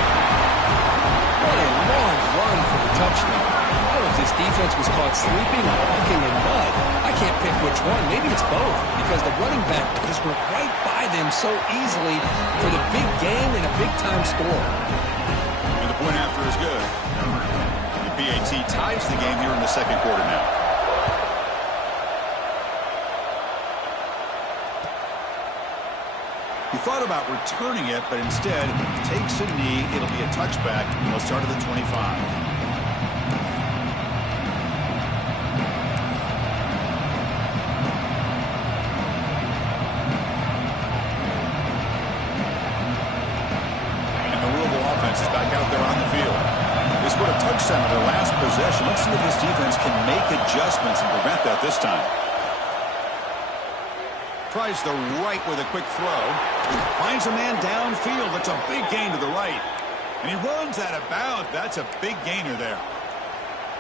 What a long run for the touchdown. I don't know if this defense was caught sleeping or walking in mud. I can't pick which one. Maybe it's both, because the running back just went right by them so easily for the big game and a big-time score. And the point after is good. The PAT ties the game here in the second quarter now. He thought about returning it, but instead takes a knee. It'll be a touchback. He'll start at the 25. touched them in their last possession. Let's see if this defense can make adjustments and prevent that this time. Tries the right with a quick throw. Finds a man downfield. That's a big gain to the right. And he runs out of bounds. That's a big gainer there.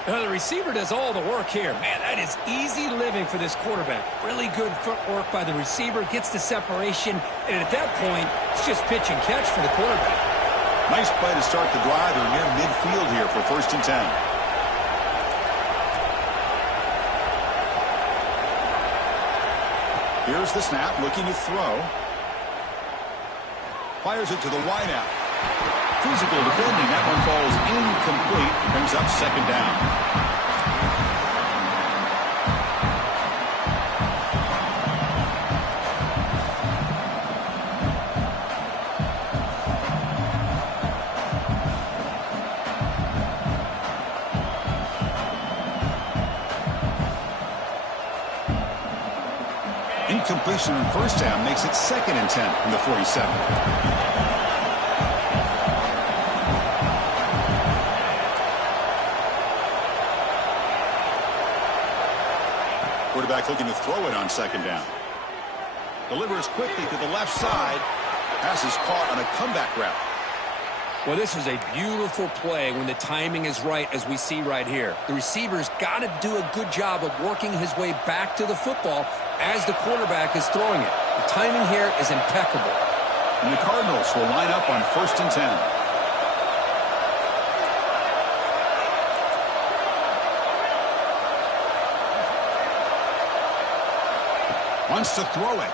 The receiver does all the work here. Man, that is easy living for this quarterback. Really good footwork by the receiver. Gets the separation. And at that point, it's just pitch and catch for the quarterback. Nice play to start the drive. They're near midfield here for 1st and 10. Here's the snap, looking to throw. Fires it to the wideout. Physical defending. That one falls incomplete. Brings up 2nd down. Incompletion in 1st down makes it 2nd and 10 from the 47. Quarterback looking to throw it on 2nd down. Delivers quickly to the left side. Pass is caught on a comeback route. Well, this is a beautiful play when the timing is right, as we see right here. The receiver's got to do a good job of working his way back to the football as the quarterback is throwing it. The timing here is impeccable. And the Cardinals will line up on 1st and 10. Wants to throw it.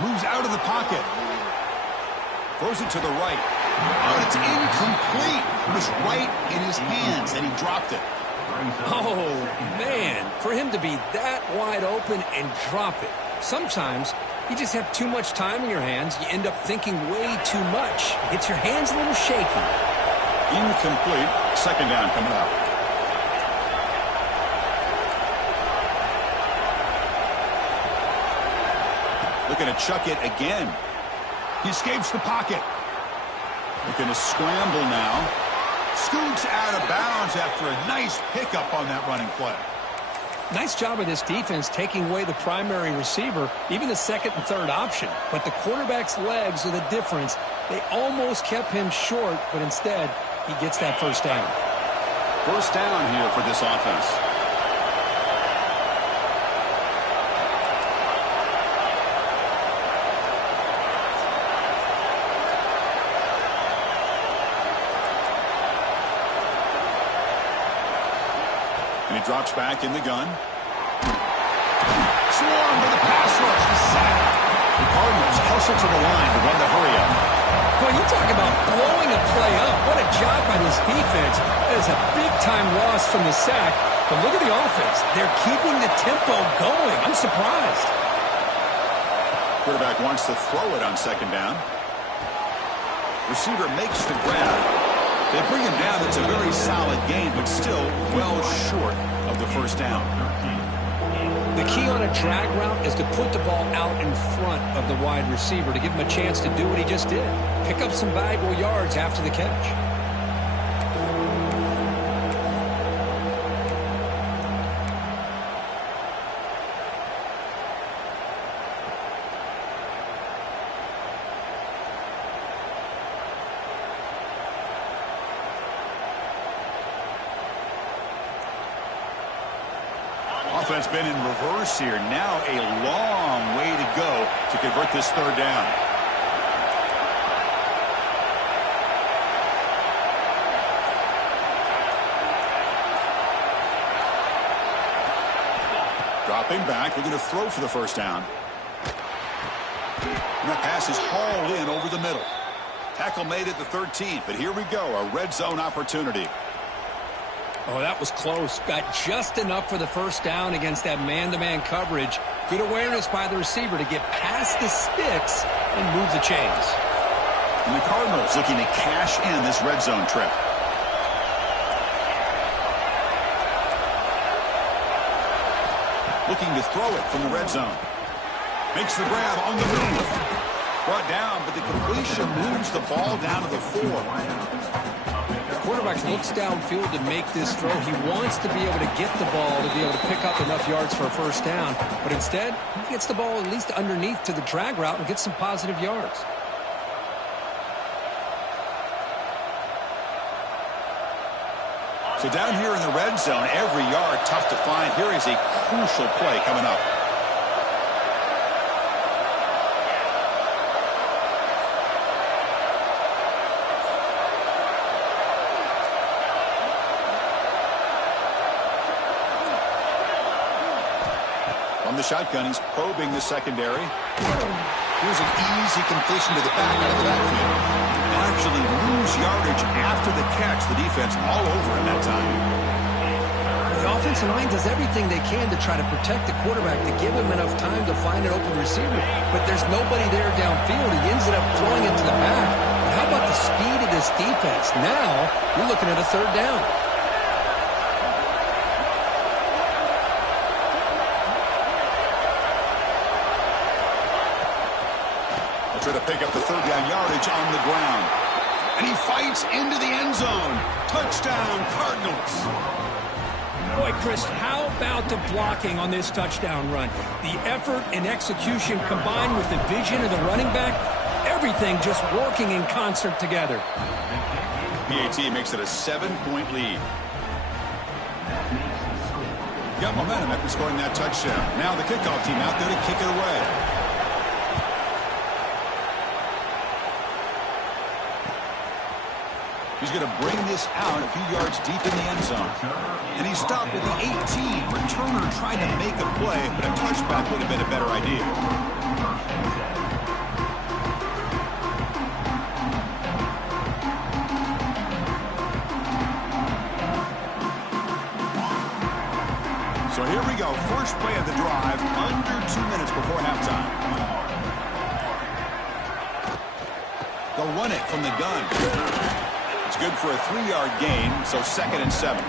Moves out of the pocket. Throws it to the right. Oh, it's incomplete. It was right in his hands, and he dropped it. Oh, man. For him to be that wide open and drop it. Sometimes you just have too much time in your hands. You end up thinking way too much. Gets your hands a little shaky. Incomplete. 2nd down coming up. Looking to chuck it again. He escapes the pocket. Looking to scramble now. Scoots out of bounds after a nice pickup on that running play. Nice job of this defense taking away the primary receiver, even the 2nd and 3rd option. But the quarterback's legs are the difference. They almost kept him short, but instead, he gets that 1st down. 1st down here for this offense. And he drops back in the gun. Swarm with a pass rush. The sack. The Cardinals hustle to the line to run the hurry up. Boy, you talk about blowing a play up. What a job by this defense. That is a big-time loss from the sack. But look at the offense. They're keeping the tempo going. I'm surprised. Quarterback wants to throw it on 2nd down. Receiver makes the grab. They bring him down. It's a very solid game, but still well short of the 1st down. The key on a drag route is to put the ball out in front of the wide receiver to give him a chance to do what he just did. Pick up some valuable yards after the catch. Offense been in reverse here. Now a long way to go to convert this 3rd down. Dropping back, looking to throw for the 1st down. And that pass is hauled in over the middle. Tackle made at the 13, but here we go, a red zone opportunity. Oh, that was close. Got just enough for the 1st down against that man-to-man coverage. Good awareness by the receiver to get past the sticks and move the chains. And the Cardinals looking to cash in this red zone trip. Looking to throw it from the red zone. Makes the grab on the move. Brought down, but the completion moves the ball down to the 4. quarterback looks downfield to make this throw. He wants to be able to get the ball to be able to pick up enough yards for a first down. But instead, he gets the ball at least underneath to the drag route and gets some positive yards. So down here in the red zone, every yard tough to find. Here is a crucial play coming up. From the shotgun, he's probing the secondary. Here's an easy completion to the back out of the backfield. Actually lose yardage after the catch. The defense all over him that time. The offensive line does everything they can to try to protect the quarterback, to give him enough time to find an open receiver. But there's nobody there downfield. He ends up throwing it to the back. But how about the speed of this defense? Now you're looking at a third down. Try to pick up the third down yardage on the ground. And he fights into the end zone. Touchdown, Cardinals. Boy, Chris, how about the blocking on this touchdown run? The effort and execution combined with the vision of the running back, everything just working in concert together. PAT makes it a 7-point lead. Got momentum after scoring that touchdown. Now the kickoff team out there to kick it away. He's going to bring this out a few yards deep in the end zone. And he stopped at the 18. Returner trying to make a play, but a touchback would have been a better idea. So here we go. First play of the drive, under 2 minutes before halftime. They'll run it from the gun. Good for a 3-yard gain, so 2nd and 7.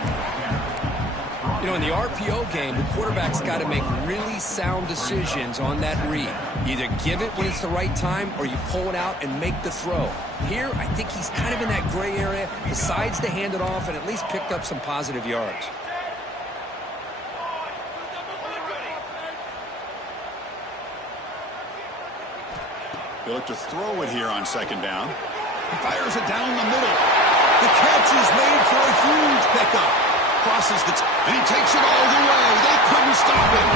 You know, in the RPO game, the quarterback's got to make really sound decisions on that read. Either give it when it's the right time or you pull it out and make the throw. Here, I think he's kind of in that gray area, decides to hand it off and at least picked up some positive yards. They look to throw it here on 2nd down. He fires it down the middle. The catch is made for a huge pickup. Crosses the and he takes it all the way. They couldn't stop him.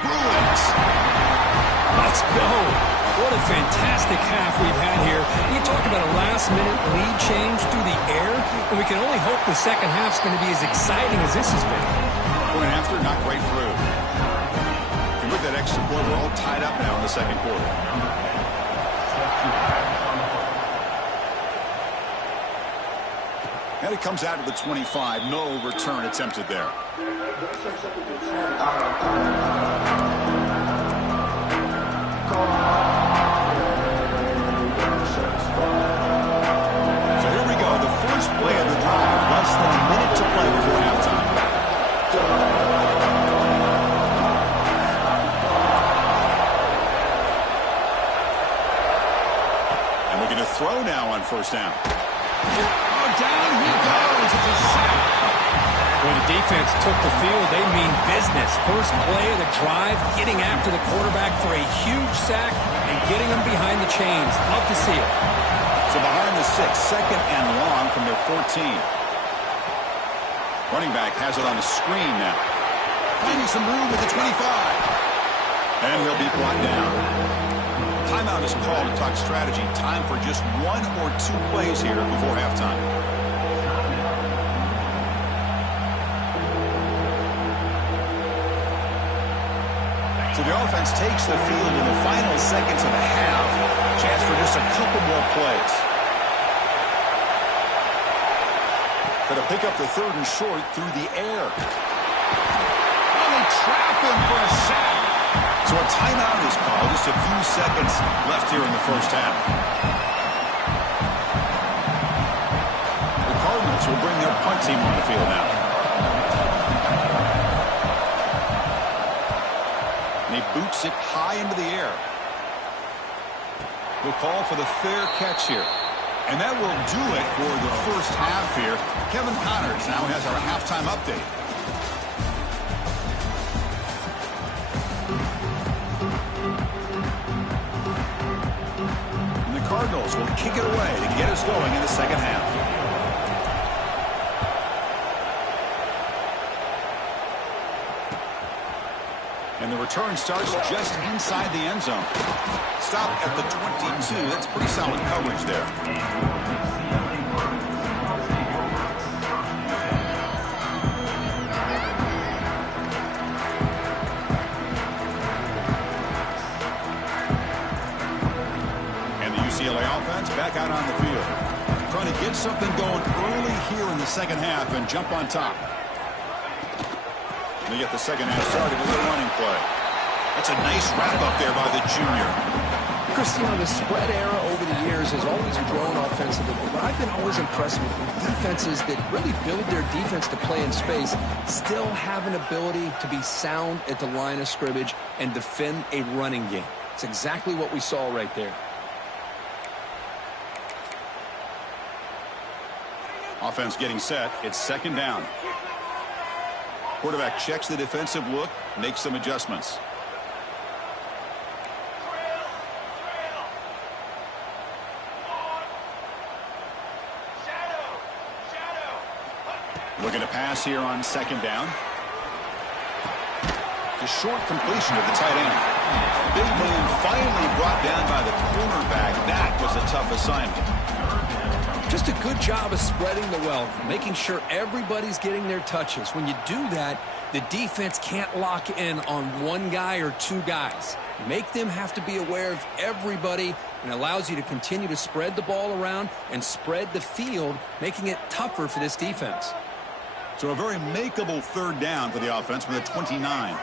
Bruins. Let's go. What a fantastic half we've had here. You talk about a last-minute lead change through the air, and we can only hope the second half's going to be as exciting as this has been. Point after, not right through. And with that extra point, we're all tied up now in the second quarter. And it comes out to the 25. No return attempted there. Play of the drive, less than a minute to play before halftime. And looking to throw now on 1st down. Oh, down he goes. It's a sack. When the defense took the field, they mean business. First play of the drive, getting after the quarterback for a huge sack and getting him behind the chains. Love to see it. So behind the 6, 2nd and long from their 14. Running back has it on a screen now. Finding some room with the 25. And he'll be brought down. Timeout is called to talk strategy. Time for just 1 or 2 plays here before halftime. So the offense takes the field in the final seconds of the half. Chance for just a couple more plays. Going to pick up the 3rd and short through the air. Oh, they trap him for a sack. So a timeout is called. Just a few seconds left here in the first half. Cardinals will bring their punt team on the field now. And he boots it high into the air. We'll call for the fair catch here. And that will do it for the first half here. Kevin Connors now has our halftime update. And the Cardinals will kick it away to get us going in the second half. And the return starts just inside the end zone. Stop at the 22. That's pretty solid coverage there. And the UCLA offense back out on the field. Trying to get something going early here in the second half and jump on top. They get the second half started with a running play. That's a nice wrap-up there by the junior. Chris, you know, the spread era over the years has always grown offensively, but I've been always impressed with defenses that really build their defense to play in space, still have an ability to be sound at the line of scrimmage and defend a running game. It's exactly what we saw right there. Offense getting set. It's second down. Quarterback checks the defensive look, makes some adjustments. Looking to pass here on second down. The short completion of the tight end. Big man finally brought down by the cornerback. That was a tough assignment. Just a good job of spreading the wealth, making sure everybody's getting their touches. When you do that, the defense can't lock in on one guy or two guys. Make them have to be aware of everybody, and allows you to continue to spread the ball around and spread the field, making it tougher for this defense. So a very makeable third down for the offense with a 29.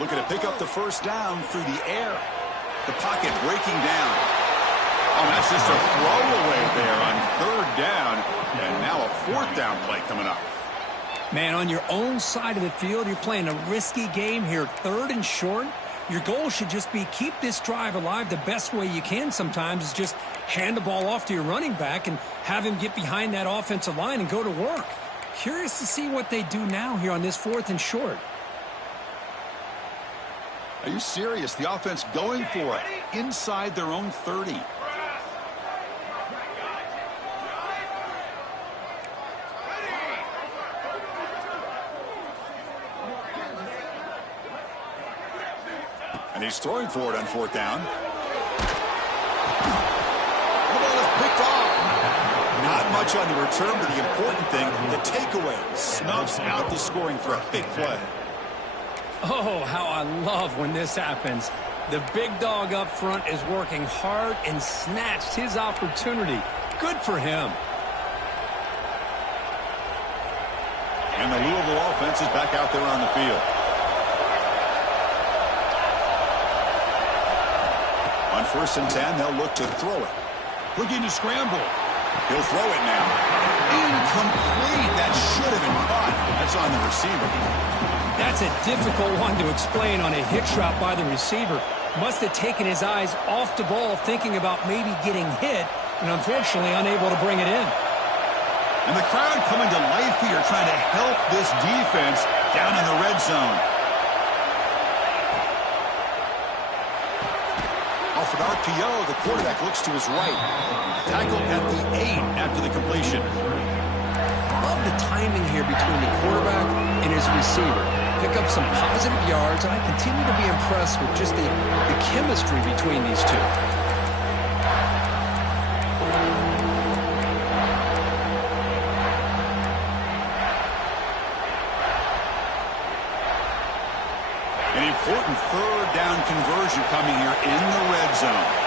Looking to pick up the first down through the air. The pocket breaking down. Oh, that's just a throwaway there on third down. And now a fourth down play coming up. Man, on your own side of the field, you're playing a risky game here. Third and short. Your goal should just be keep this drive alive. The best way you can sometimes is just hand the ball off to your running back and have him get behind that offensive line and go to work. Curious to see what they do now here on this fourth and short. Are you serious? The offense going for it inside their own 30. And he's throwing for it on fourth down. The ball is picked off. Not much on the return, but the important thing, the takeaway, snuffs out the scoring threat. Big play. Oh, how I love when this happens. The big dog up front is working hard and snatched his opportunity. Good for him. And the Louisville offense is back out there on the field. On 1st and 10, they'll look to throw it. Looking to scramble. He'll throw it now. Incomplete. That should have been caught. That's on the receiver. That's a difficult one to explain on a hitch route by the receiver. Must have taken his eyes off the ball, thinking about maybe getting hit, and unfortunately unable to bring it in. And the crowd coming to life here, trying to help this defense down in the red zone. Off an RPO, the quarterback looks to his right. Tackled at the 8 after the completion. Love the timing here between the quarterback and his receiver. Pick up some positive yards, and I continue to be impressed with just the chemistry between these two. An important third down conversion coming here in the red zone.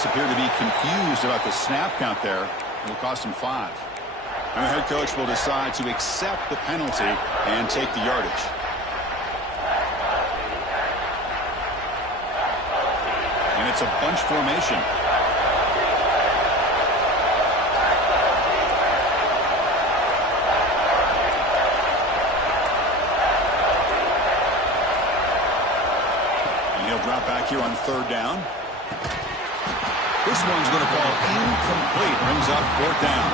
Offense appeared to be confused about the snap count there. It will cost him 5. And the head coach will decide to accept the penalty and take the yardage. And it's a bunch formation. And he'll drop back here on 3rd down. This one's going to fall incomplete. Brings up 4th down.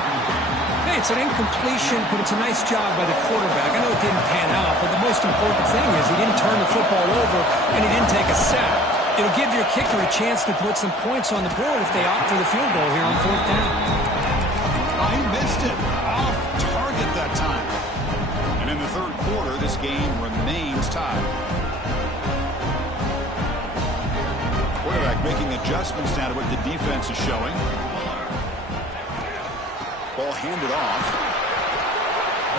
Hey, it's an incompletion, but it's a nice job by the quarterback. I know it didn't pan out, but the most important thing is he didn't turn the football over and he didn't take a sack. It'll give your kicker a chance to put some points on the board if they opt for the field goal here on 4th down. Oh, he missed it. Off target that time. And in the 3rd quarter, this game remains tied. Quarterback making adjustments now to what the defense is showing. Ball handed off.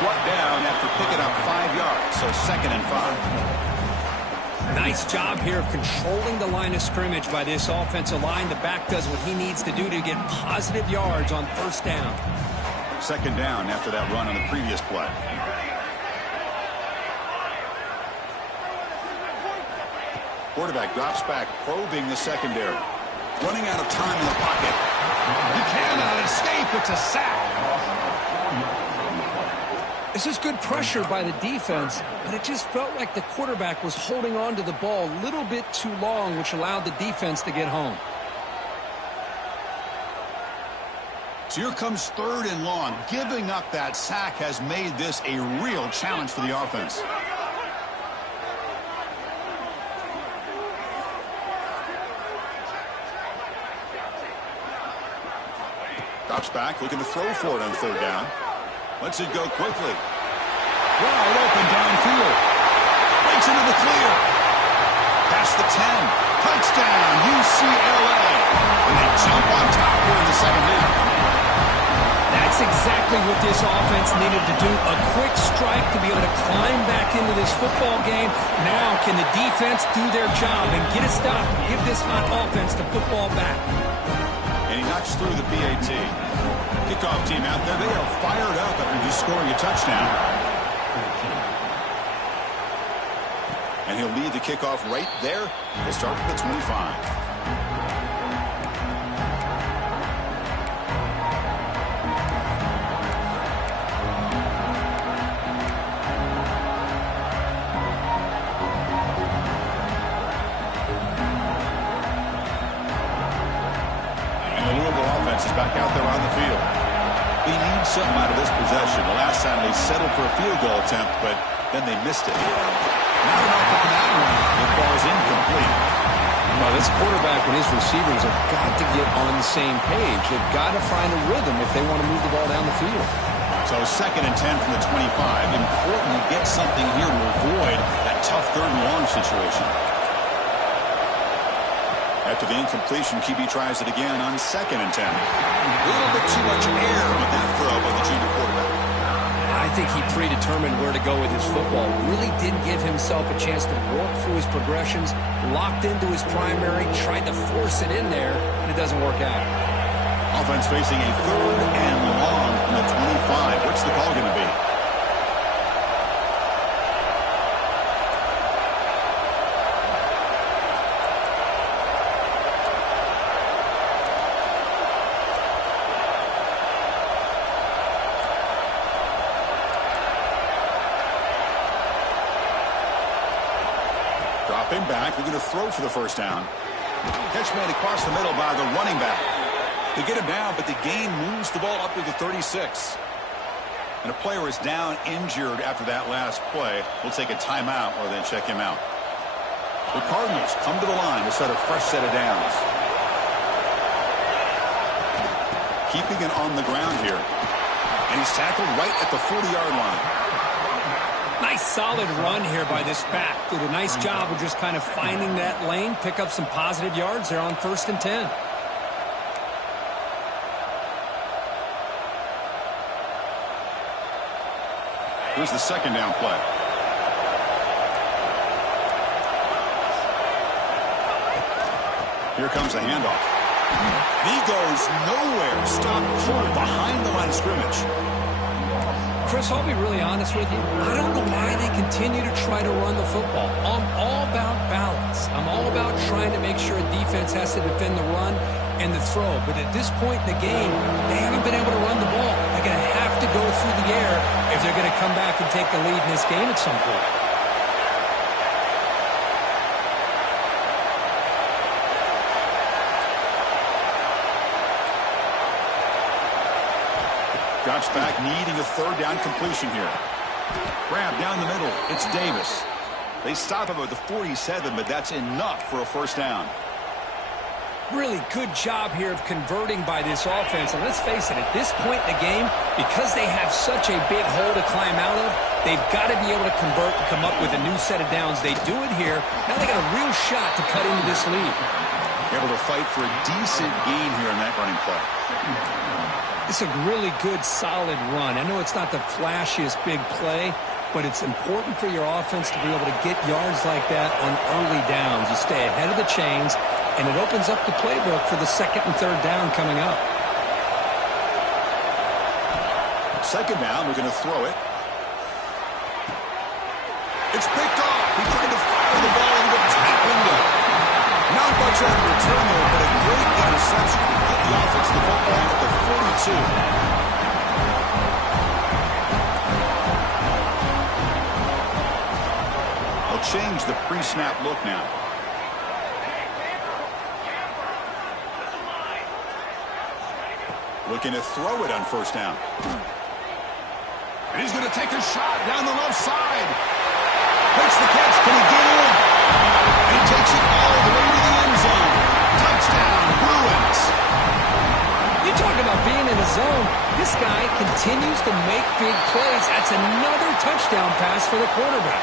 Brought down after picking up 5 yards, so 2nd and 5. Nice job here of controlling the line of scrimmage by this offensive line. The back does what he needs to do to get positive yards on 1st down. 2nd down after that run on the previous play. Quarterback drops back, probing the secondary. Running out of time in the pocket. He cannot escape. It's a sack. This is good pressure by the defense, but it just felt like the quarterback was holding on to the ball a little bit too long, which allowed the defense to get home. So here comes 3rd and long. Giving up that sack has made this a real challenge for the offense. Drops back, looking to throw for it on 3rd down. Lets it go quickly. Wide open downfield. Breaks into the clear. Past the 10. Touchdown, UCLA. And they jump on top here in the 2nd half. That's exactly what this offense needed to do. A quick strike to be able to climb back into this football game. Now can the defense do their job and get a stop and give this hot offense the football back? And he knocks through the PAT. Kickoff team out there. They are fired up after just scoring a touchdown. And he'll lead the kickoff right there. He'll start at the 25. Back out there on the field. He needs something out of this possession. The last time they settled for a field goal attempt, but then they missed it. Not enough on that one. The ball is incomplete. Well, this quarterback and his receivers have got to get on the same page. They've got to find a rhythm if they want to move the ball down the field. So 2nd and 10 from the 25. Important to get something here to avoid that tough 3rd and long situation. After the incompletion, QB tries it again on 2nd and 10. A little bit too much air on that throw by the junior quarterback. I think he predetermined where to go with his football. Really didn't give himself a chance to work through his progressions. Locked into his primary, tried to force it in there, and it doesn't work out. Offense facing a 3rd and long from the 25. What's the call going to be? Dropping back, looking to throw for the 1st down. Catch made across the middle by the running back. They get him down, but the gain moves the ball up to the 36. And a player is down injured after that last play. We'll take a timeout or then check him out. The Cardinals come to the line to start a fresh set of downs. Keeping it on the ground here. And he's tackled right at the 40-yard line. Nice solid run here by this back. Did a nice job of just kind of finding that lane, pick up some positive yards there on 1st and 10. Here's the 2nd down play. Here comes a handoff. He goes nowhere. Stop cold behind the line of scrimmage. Chris, I'll be really honest with you. I don't know why they continue to try to run the football. I'm all about balance. I'm all about trying to make sure a defense has to defend the run and the throw. But at this point in the game, they haven't been able to run the ball. They're going to have to go through the air if they're going to come back and take the lead in this game at some point. Drops back, needing a third down completion here. Grab down the middle. It's Davis. They stop him at the 47, but that's enough for a first down. Really good job here of converting by this offense. And let's face it, at this point in the game, because they have such a big hole to climb out of, they've got to be able to convert and come up with a new set of downs. They do it here. Now they got a real shot to cut into this lead. Able to fight for a decent gain here in that running play. It's a really good, solid run. I know it's not the flashiest big play, but it's important for your offense to be able to get yards like that on early downs. You stay ahead of the chains, and it opens up the playbook for the second and third down coming up. Second down, we're going to throw it. It's picked off. He tried to fire the ball into a tight window. Not much on the return there, but a great interception to get the offense the football at the 42. They'll change the pre-snap look now. Looking to throw it on first down. And he's going to take a shot down the left side. Makes the catch. Can he get in? And he takes it all the way to the end zone. Touchdown, Bruins. You talk about being in the zone. This guy continues to make big plays. That's another touchdown pass for the quarterback.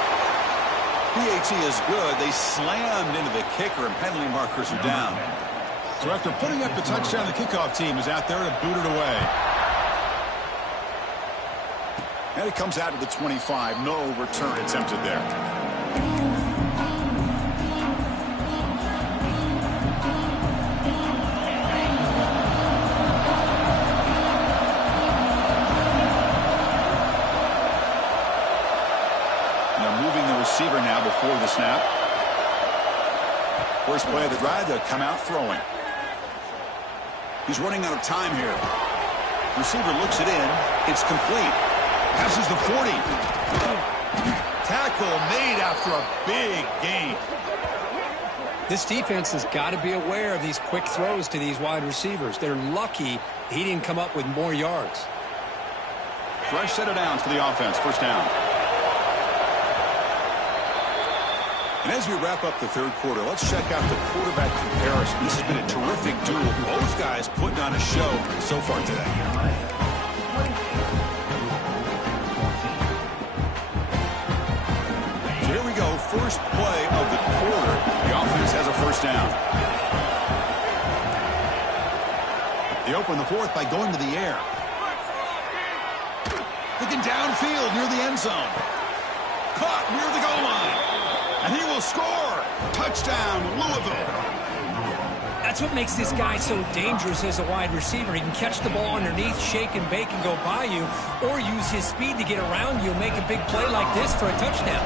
PAT is good. They slammed into the kicker, and penalty markers are down. So after putting up the touchdown, the kickoff team is out there to boot it away. And it comes out to the 25. No return attempted there. Now moving the receiver now before the snap. First play of the drive, they'll come out throwing. He's running out of time here. Receiver looks it in. It's complete. Passes the 40. Tackle made after a big gain. This defense has got to be aware of these quick throws to these wide receivers. They're lucky he didn't come up with more yards. Fresh set of downs for the offense. First down. And as we wrap up the third quarter, let's check out the quarterback comparison. This has been a terrific duel. Both guys putting on a show so far today. So here we go. First play of the quarter. The offense has a first down. They open the fourth by going to the air. Looking downfield near the end zone. Caught near the goal line. And he will score. Touchdown, Louisville. That's what makes this guy so dangerous as a wide receiver. He can catch the ball underneath, shake and bake and go by you, or use his speed to get around you and make a big play like this for a touchdown.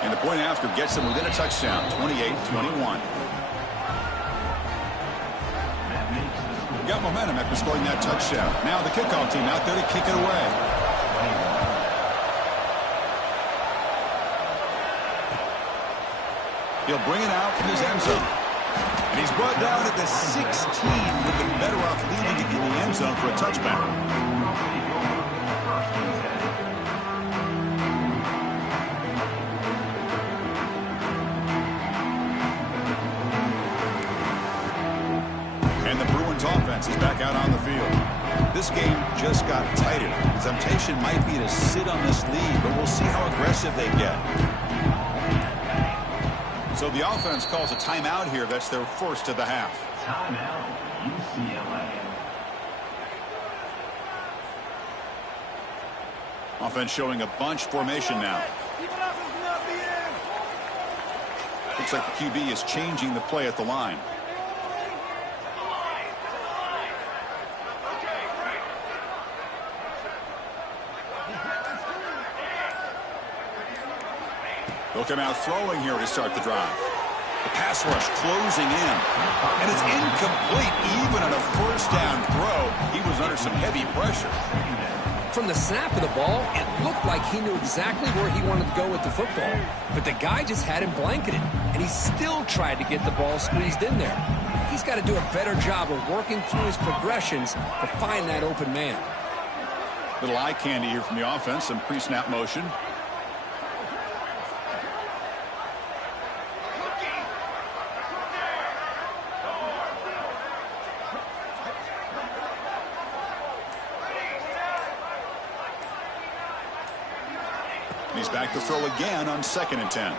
And the point after gets them within a touchdown, 28-21. Got momentum after scoring that touchdown. Now the kickoff team out there to kick it away. He'll bring it out from his end zone. And he's brought down at the 16, with the better off leading it in the end zone for a touchback. And the Bruins offense is back out on the field. This game just got tighter. The temptation might be to sit on this lead, but we'll see how aggressive they get. So the offense calls a timeout here. That's their first of the half. Timeout, UCLA. Offense showing a bunch formation now. Looks like the QB is changing the play at the line. They'll come out throwing here to start the drive. The pass rush closing in. And it's incomplete even on a first down throw. He was under some heavy pressure. From the snap of the ball, it looked like he knew exactly where he wanted to go with the football. But the guy just had him blanketed, and he still tried to get the ball squeezed in there. He's got to do a better job of working through his progressions to find that open man. Little eye candy here from the offense, some pre-snap motion. He's back to throw again on 2nd and 10.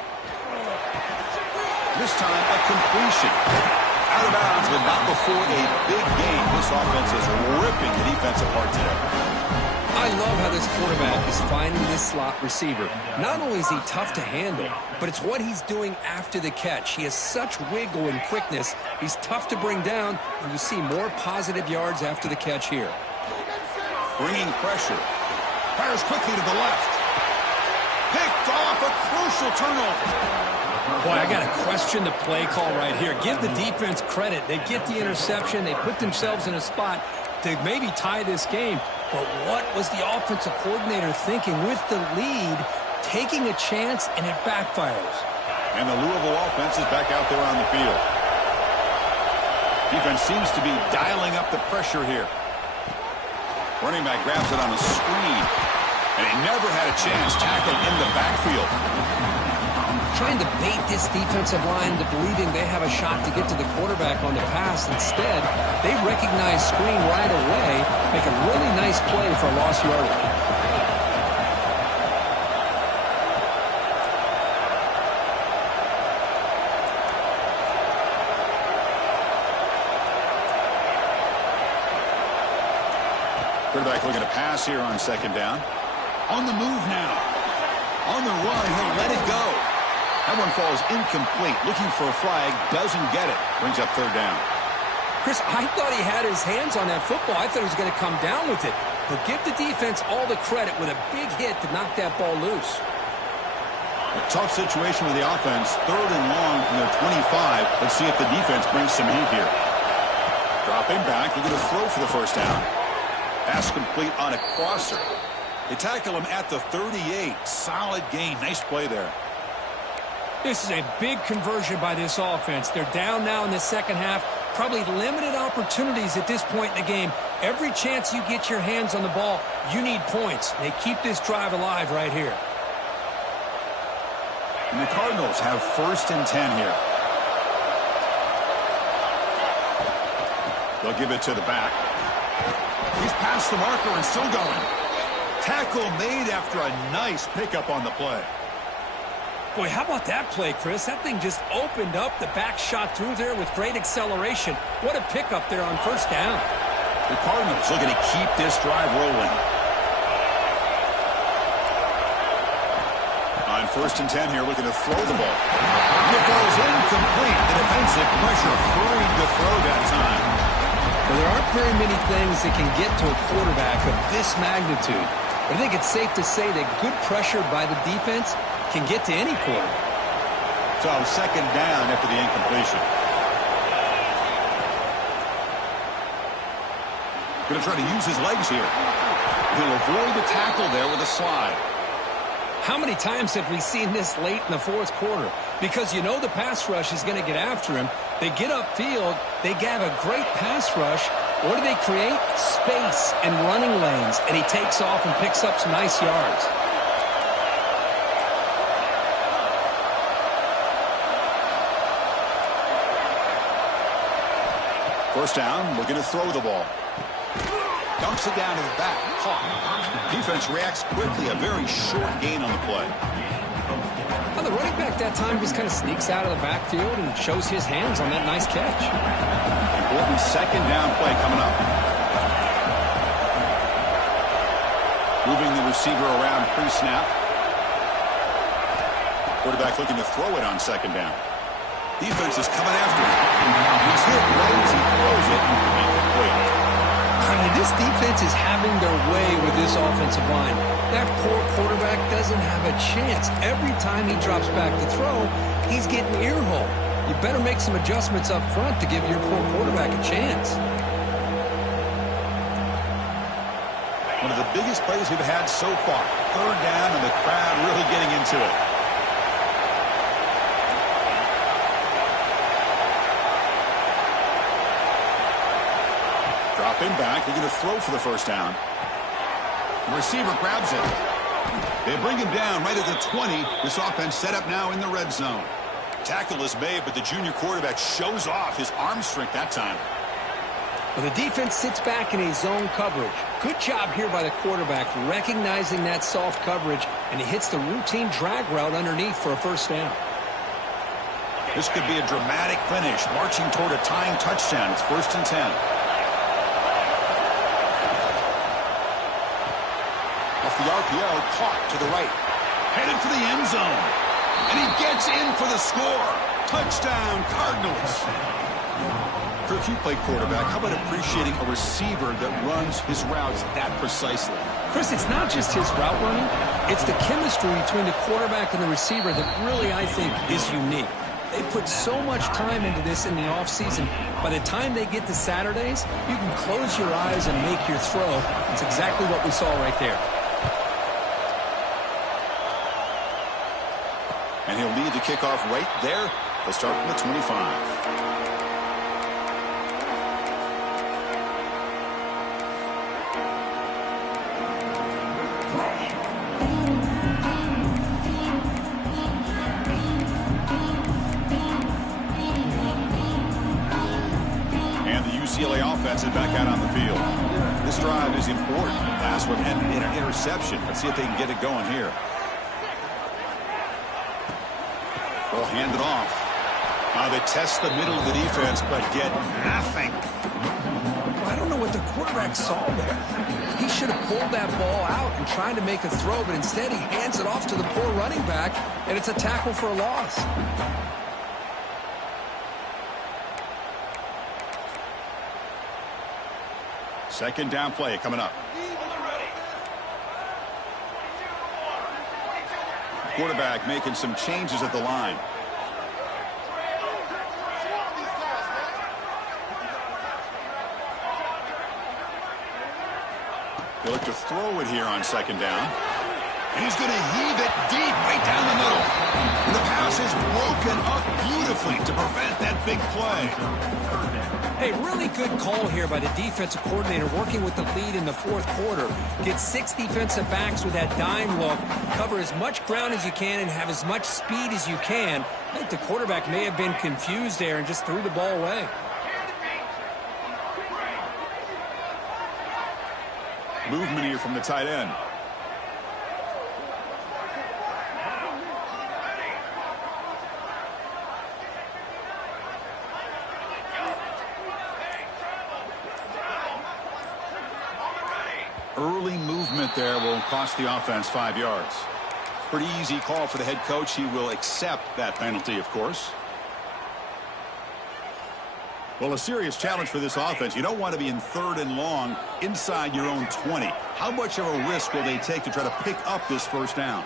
This time a completion. Out of bounds, but not before a big game. This offense is ripping the defense apart today. I love how this quarterback is finding this slot receiver. Not only is he tough to handle, but it's what he's doing after the catch. He has such wiggle and quickness. He's tough to bring down, and you see more positive yards after the catch here. Bringing pressure. Fires quickly to the left. Picked off, a crucial turnover. Boy, I got to question the play call right here. Give the defense credit. They get the interception. They put themselves in a spot to maybe tie this game. But what was the offensive coordinator thinking with the lead, taking a chance, and it backfires? And the Louisville offense is back out there on the field. Defense seems to be dialing up the pressure here. Running back grabs it on a screen. And he never had a chance. Tackled in the backfield. Trying to bait this defensive line to believing they have a shot to get to the quarterback on the pass. Instead, they recognize screen right away, make a really nice play for a lost yardage. Quarterback looking to pass here on 2nd down. On the move now. On the run, he'll let it go. That one falls incomplete. Looking for a flag, doesn't get it. Brings up 3rd down. Chris, I thought he had his hands on that football. I thought he was going to come down with it. But give the defense all the credit with a big hit to knock that ball loose. A tough situation with the offense. 3rd and long from their 25. Let's see if the defense brings some heat here. Dropping back, looking to throw for the 1st down. Pass complete on a crosser. They tackle him at the 38. Solid gain. Nice play there. This is a big conversion by this offense. They're down now in the second half. Probably limited opportunities at this point in the game. Every chance you get your hands on the ball, you need points. They keep this drive alive right here. And the Cardinals have 1st and 10 here. They'll give it to the back. He's past the marker and still going. Tackle made after a nice pickup on the play. Boy, how about that play, Chris? That thing just opened up. The back shot through there with great acceleration. What a pickup there on 1st down. The Cardinals looking to keep this drive rolling. On 1st and 10 here, looking to throw the ball. It goes incomplete. The defensive pressure hurried to throw that time. Well, there aren't very many things that can get to a quarterback of this magnitude. But I think it's safe to say that good pressure by the defense can get to any quarterback. So 2nd down after the incompletion. Going to try to use his legs here. He'll avoid the tackle there with a slide. How many times have we seen this late in the 4th quarter? Because you know the pass rush is going to get after him. They get upfield. They have a great pass rush. What do they create? Space and running lanes. And he takes off and picks up some nice yards. First down, looking to throw the ball. Dumps it down to the back. Caught. Defense reacts quickly. A very short gain on the play. Well, the running back that time just kind of sneaks out of the backfield and shows his hands on that nice catch. Important 2nd down play coming up. Moving the receiver around pre-snap. Quarterback looking to throw it on 2nd down. Defense is coming after him. He's hit right as he throws it. Incomplete. They This defense is having their way with this offensive line. That poor quarterback doesn't have a chance. Every time he drops back to throw, he's getting earhole. You better make some adjustments up front to give your poor quarterback a chance. One of the biggest plays we've had so far. Third down, and the crowd really getting into it. Dropping back, looking to throw for the first down. The receiver grabs it. They bring him down right at the 20. This offense set up now in the red zone. Tackle is made, but the junior quarterback shows off his arm strength that time. Well, the defense sits back in a zone coverage. Good job here by the quarterback recognizing that soft coverage, and he hits the routine drag route underneath for a first down. This could be a dramatic finish, marching toward a tying touchdown. It's 1st and 10. Off the RPO, caught to the right. Headed for the end zone. And he gets in for the score. Touchdown, Cardinals. Kirk, you play quarterback. How about appreciating a receiver that runs his routes that precisely? Chris, it's not just his route running. It's the chemistry between the quarterback and the receiver that really, I think, is unique. They put so much time into this in the offseason. By the time they get to Saturdays, you can close your eyes and make your throw. It's exactly what we saw right there. And he'll lead the kickoff right there. They'll start from the 25. And the UCLA offense is back out on the field. This drive is important. Last one ended in an interception. Let's see if they can get it going here. They'll hand it off. They test the middle of the defense, but get nothing. I don't know what the quarterback saw there. He should have pulled that ball out and tried to make a throw, but instead he hands it off to the poor running back, and it's a tackle for a loss. Second down play coming up. Quarterback making some changes at the line. They look to throw it here on second down. And he's going to heave it deep right down the middle. And the pass is broken up beautifully to prevent that big play. Hey, really good call here by the defensive coordinator working with the lead in the fourth quarter. Get 6 defensive backs with that dime look. Cover as much ground as you can and have as much speed as you can. I think the quarterback may have been confused there and just threw the ball away. Movement here from the tight end. Early movement there will cost the offense 5 yards. Pretty easy call for the head coach. He will accept that penalty, of course. Well, a serious challenge for this offense. You don't want to be in 3rd and long inside your own 20. How much of a risk will they take to try to pick up this first down?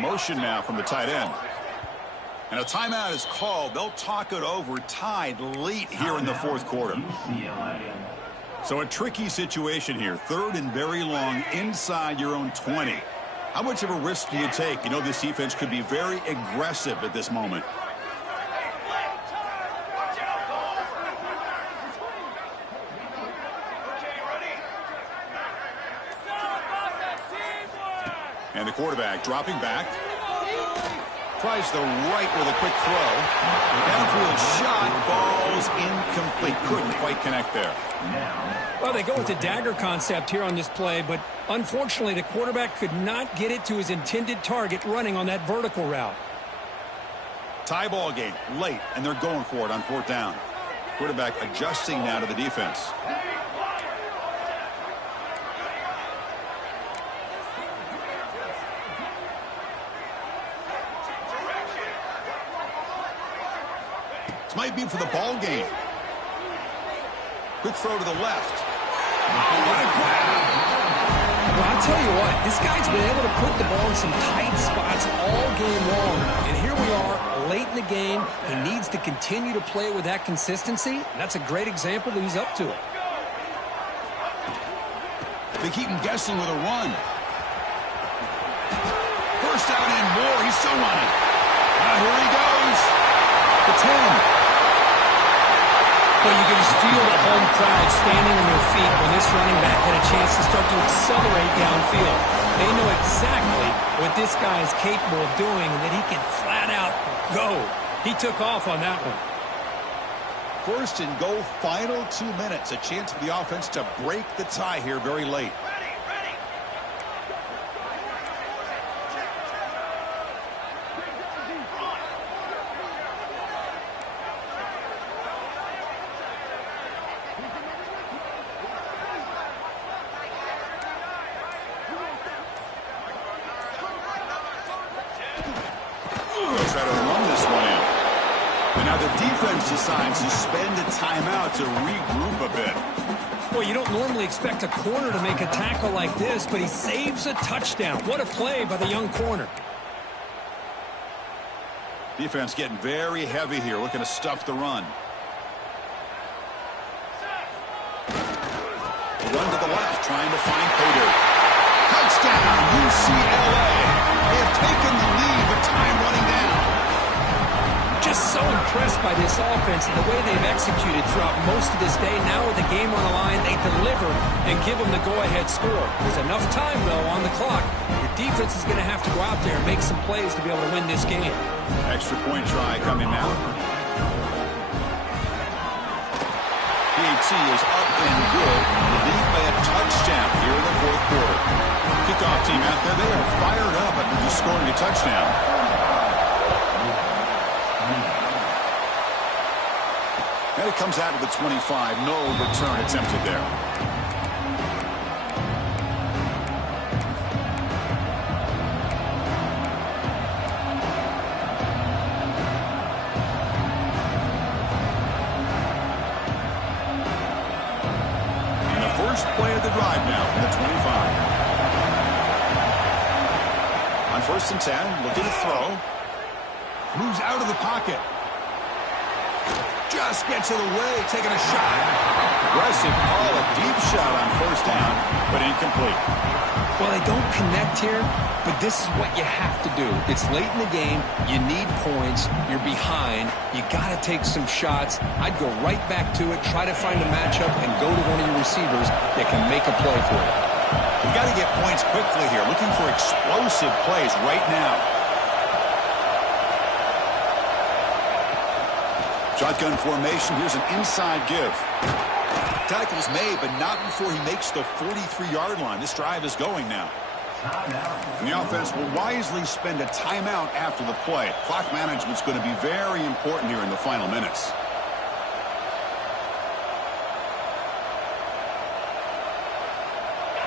Motion now from the tight end. And a timeout is called. They'll talk it over, tied late here in the fourth quarter. So a tricky situation here. 3rd and very long inside your own 20. How much of a risk do you take? You know, this defense could be very aggressive at this moment. And the quarterback dropping back. Tries the right with a quick throw. The downfield shot falls incomplete. Couldn't quite connect there. Well, they go with the dagger concept here on this play, but unfortunately the quarterback could not get it to his intended target running on that vertical route. Tie ball game late, and they're going for it on 4th down. Quarterback adjusting now to the defense. This might be for the ball game. Quick throw to the left. Oh, what a grab! Well, I'll tell you what, this guy's been able to put the ball in some tight spots all game long. And here we are, late in the game. He needs to continue to play with that consistency. And that's a great example that he's up to it. They keep him guessing with a run. First down and more. He's still running. Here he goes. The 10. Well, you can just feel the home crowd standing on their feet when this running back had a chance to start to accelerate downfield. They know exactly what this guy is capable of doing and that he can flat out go. He took off on that one. First and goal, final 2 minutes. A chance for the offense to break the tie here very late. Try to run this one in. And now the defense decides to spend a timeout to regroup a bit. Well, you don't normally expect a corner to make a tackle like this, but he saves a touchdown. What a play by the young corner. Defense getting very heavy here, looking to stuff the run. The run to the left, trying to find paydirt. Touchdown, UCLA. They have taken the lead with time running down. Just so impressed by this offense and the way they've executed throughout most of this day. Now with the game on the line, they deliver and give them the go-ahead score. There's enough time, though, on the clock. Your defense is going to have to go out there and make some plays to be able to win this game. Extra point try coming now. PAT is up and good. The lead by a touchdown here in the fourth quarter. Kickoff team out there, they are fired up after just scoring a touchdown. And it comes out of the 25. No return attempted there. And the first play of the drive now from the 25. On 1st and 10, looking to throw. Moves out of the pocket. Just gets it away, taking a shot. Aggressive call, a deep shot on 1st down, but incomplete. Well, they don't connect here, but this is what you have to do. It's late in the game. You need points. You're behind. You got to take some shots. I'd go right back to it, try to find a matchup, and go to one of your receivers that can make a play for you. We've got to get points quickly here, looking for explosive plays right now. Shotgun formation. Here's an inside give. Tackle's made, but not before he makes the 43-yard line. This drive is going now. And the offense will wisely spend a timeout after the play. Clock management's going to be very important here in the final minutes.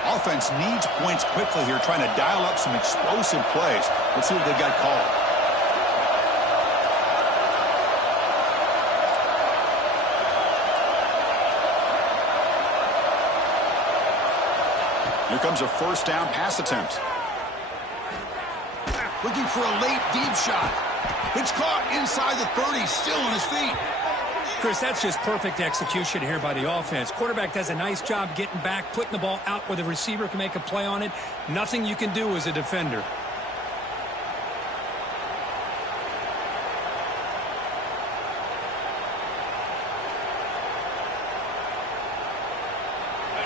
Offense needs points quickly here, trying to dial up some explosive plays. Let's see what they've got called. Here comes a 1st down pass attempt. Looking for a late deep shot. It's caught inside the 30, still on his feet. Chris, that's just perfect execution here by the offense. Quarterback does a nice job getting back, putting the ball out where the receiver can make a play on it. Nothing you can do as a defender.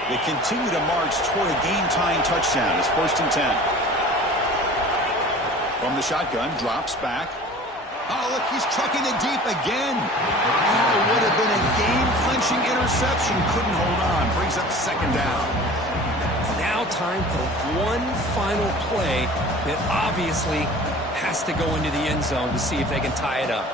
They continue to march toward a game-tying touchdown. It's 1st and 10. From the shotgun, drops back. Oh, look, he's trucking it deep again. That would have been a game-clinching interception. Couldn't hold on. Brings up 2nd down. Now time for one final play that obviously has to go into the end zone to see if they can tie it up.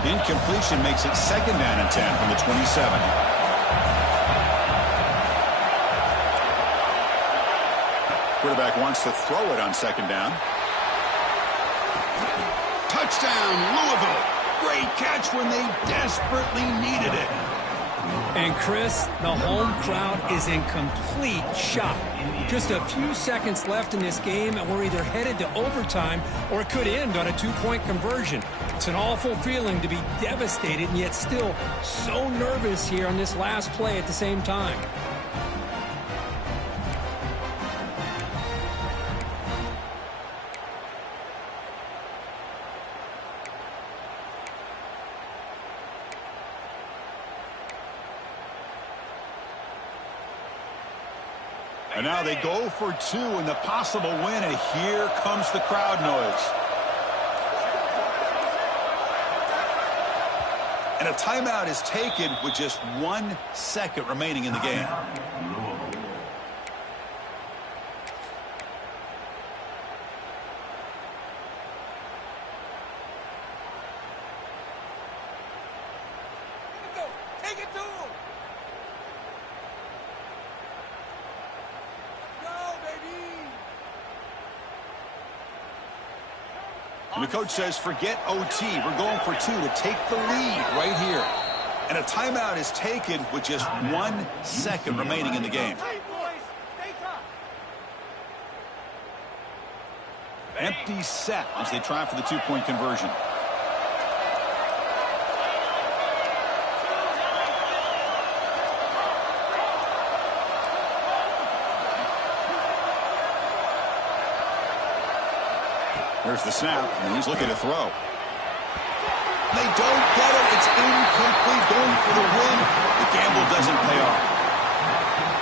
Incompletion makes it 2nd down and 10 from the 27. quarterback wants to throw it on second down. Touchdown, Louisville. Great catch when they desperately needed it. And Chris, the home crowd is in complete shock. Just a few seconds left in this game, and we're either headed to overtime or it could end on a two-point conversion. It's an awful feeling to be devastated and yet still so nervous here on this last play at the same time. And now they go for two in the possible win, and here comes the crowd noise. And a timeout is taken with just 1 second remaining in the game. Take it to him. And the coach says, forget OT. We're going for two to take the lead right here. And a timeout is taken with just 1 second remaining in the game. Empty set as they try for the two-point conversion. There's the snap, and he's looking to throw. They don't get it. It's incomplete. Going for the win. The gamble doesn't pay off.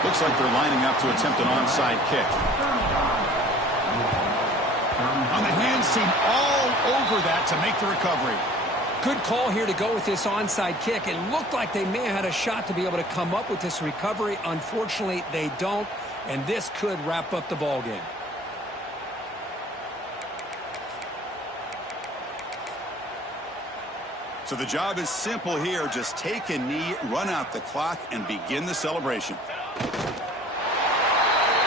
Looks like they're lining up to attempt an onside kick. On the hands team all over that to make the recovery. Good call here to go with this onside kick. It looked like they may have had a shot to be able to come up with this recovery. Unfortunately, they don't, and this could wrap up the ball game. So the job is simple here. Just take a knee, run out the clock, and begin the celebration.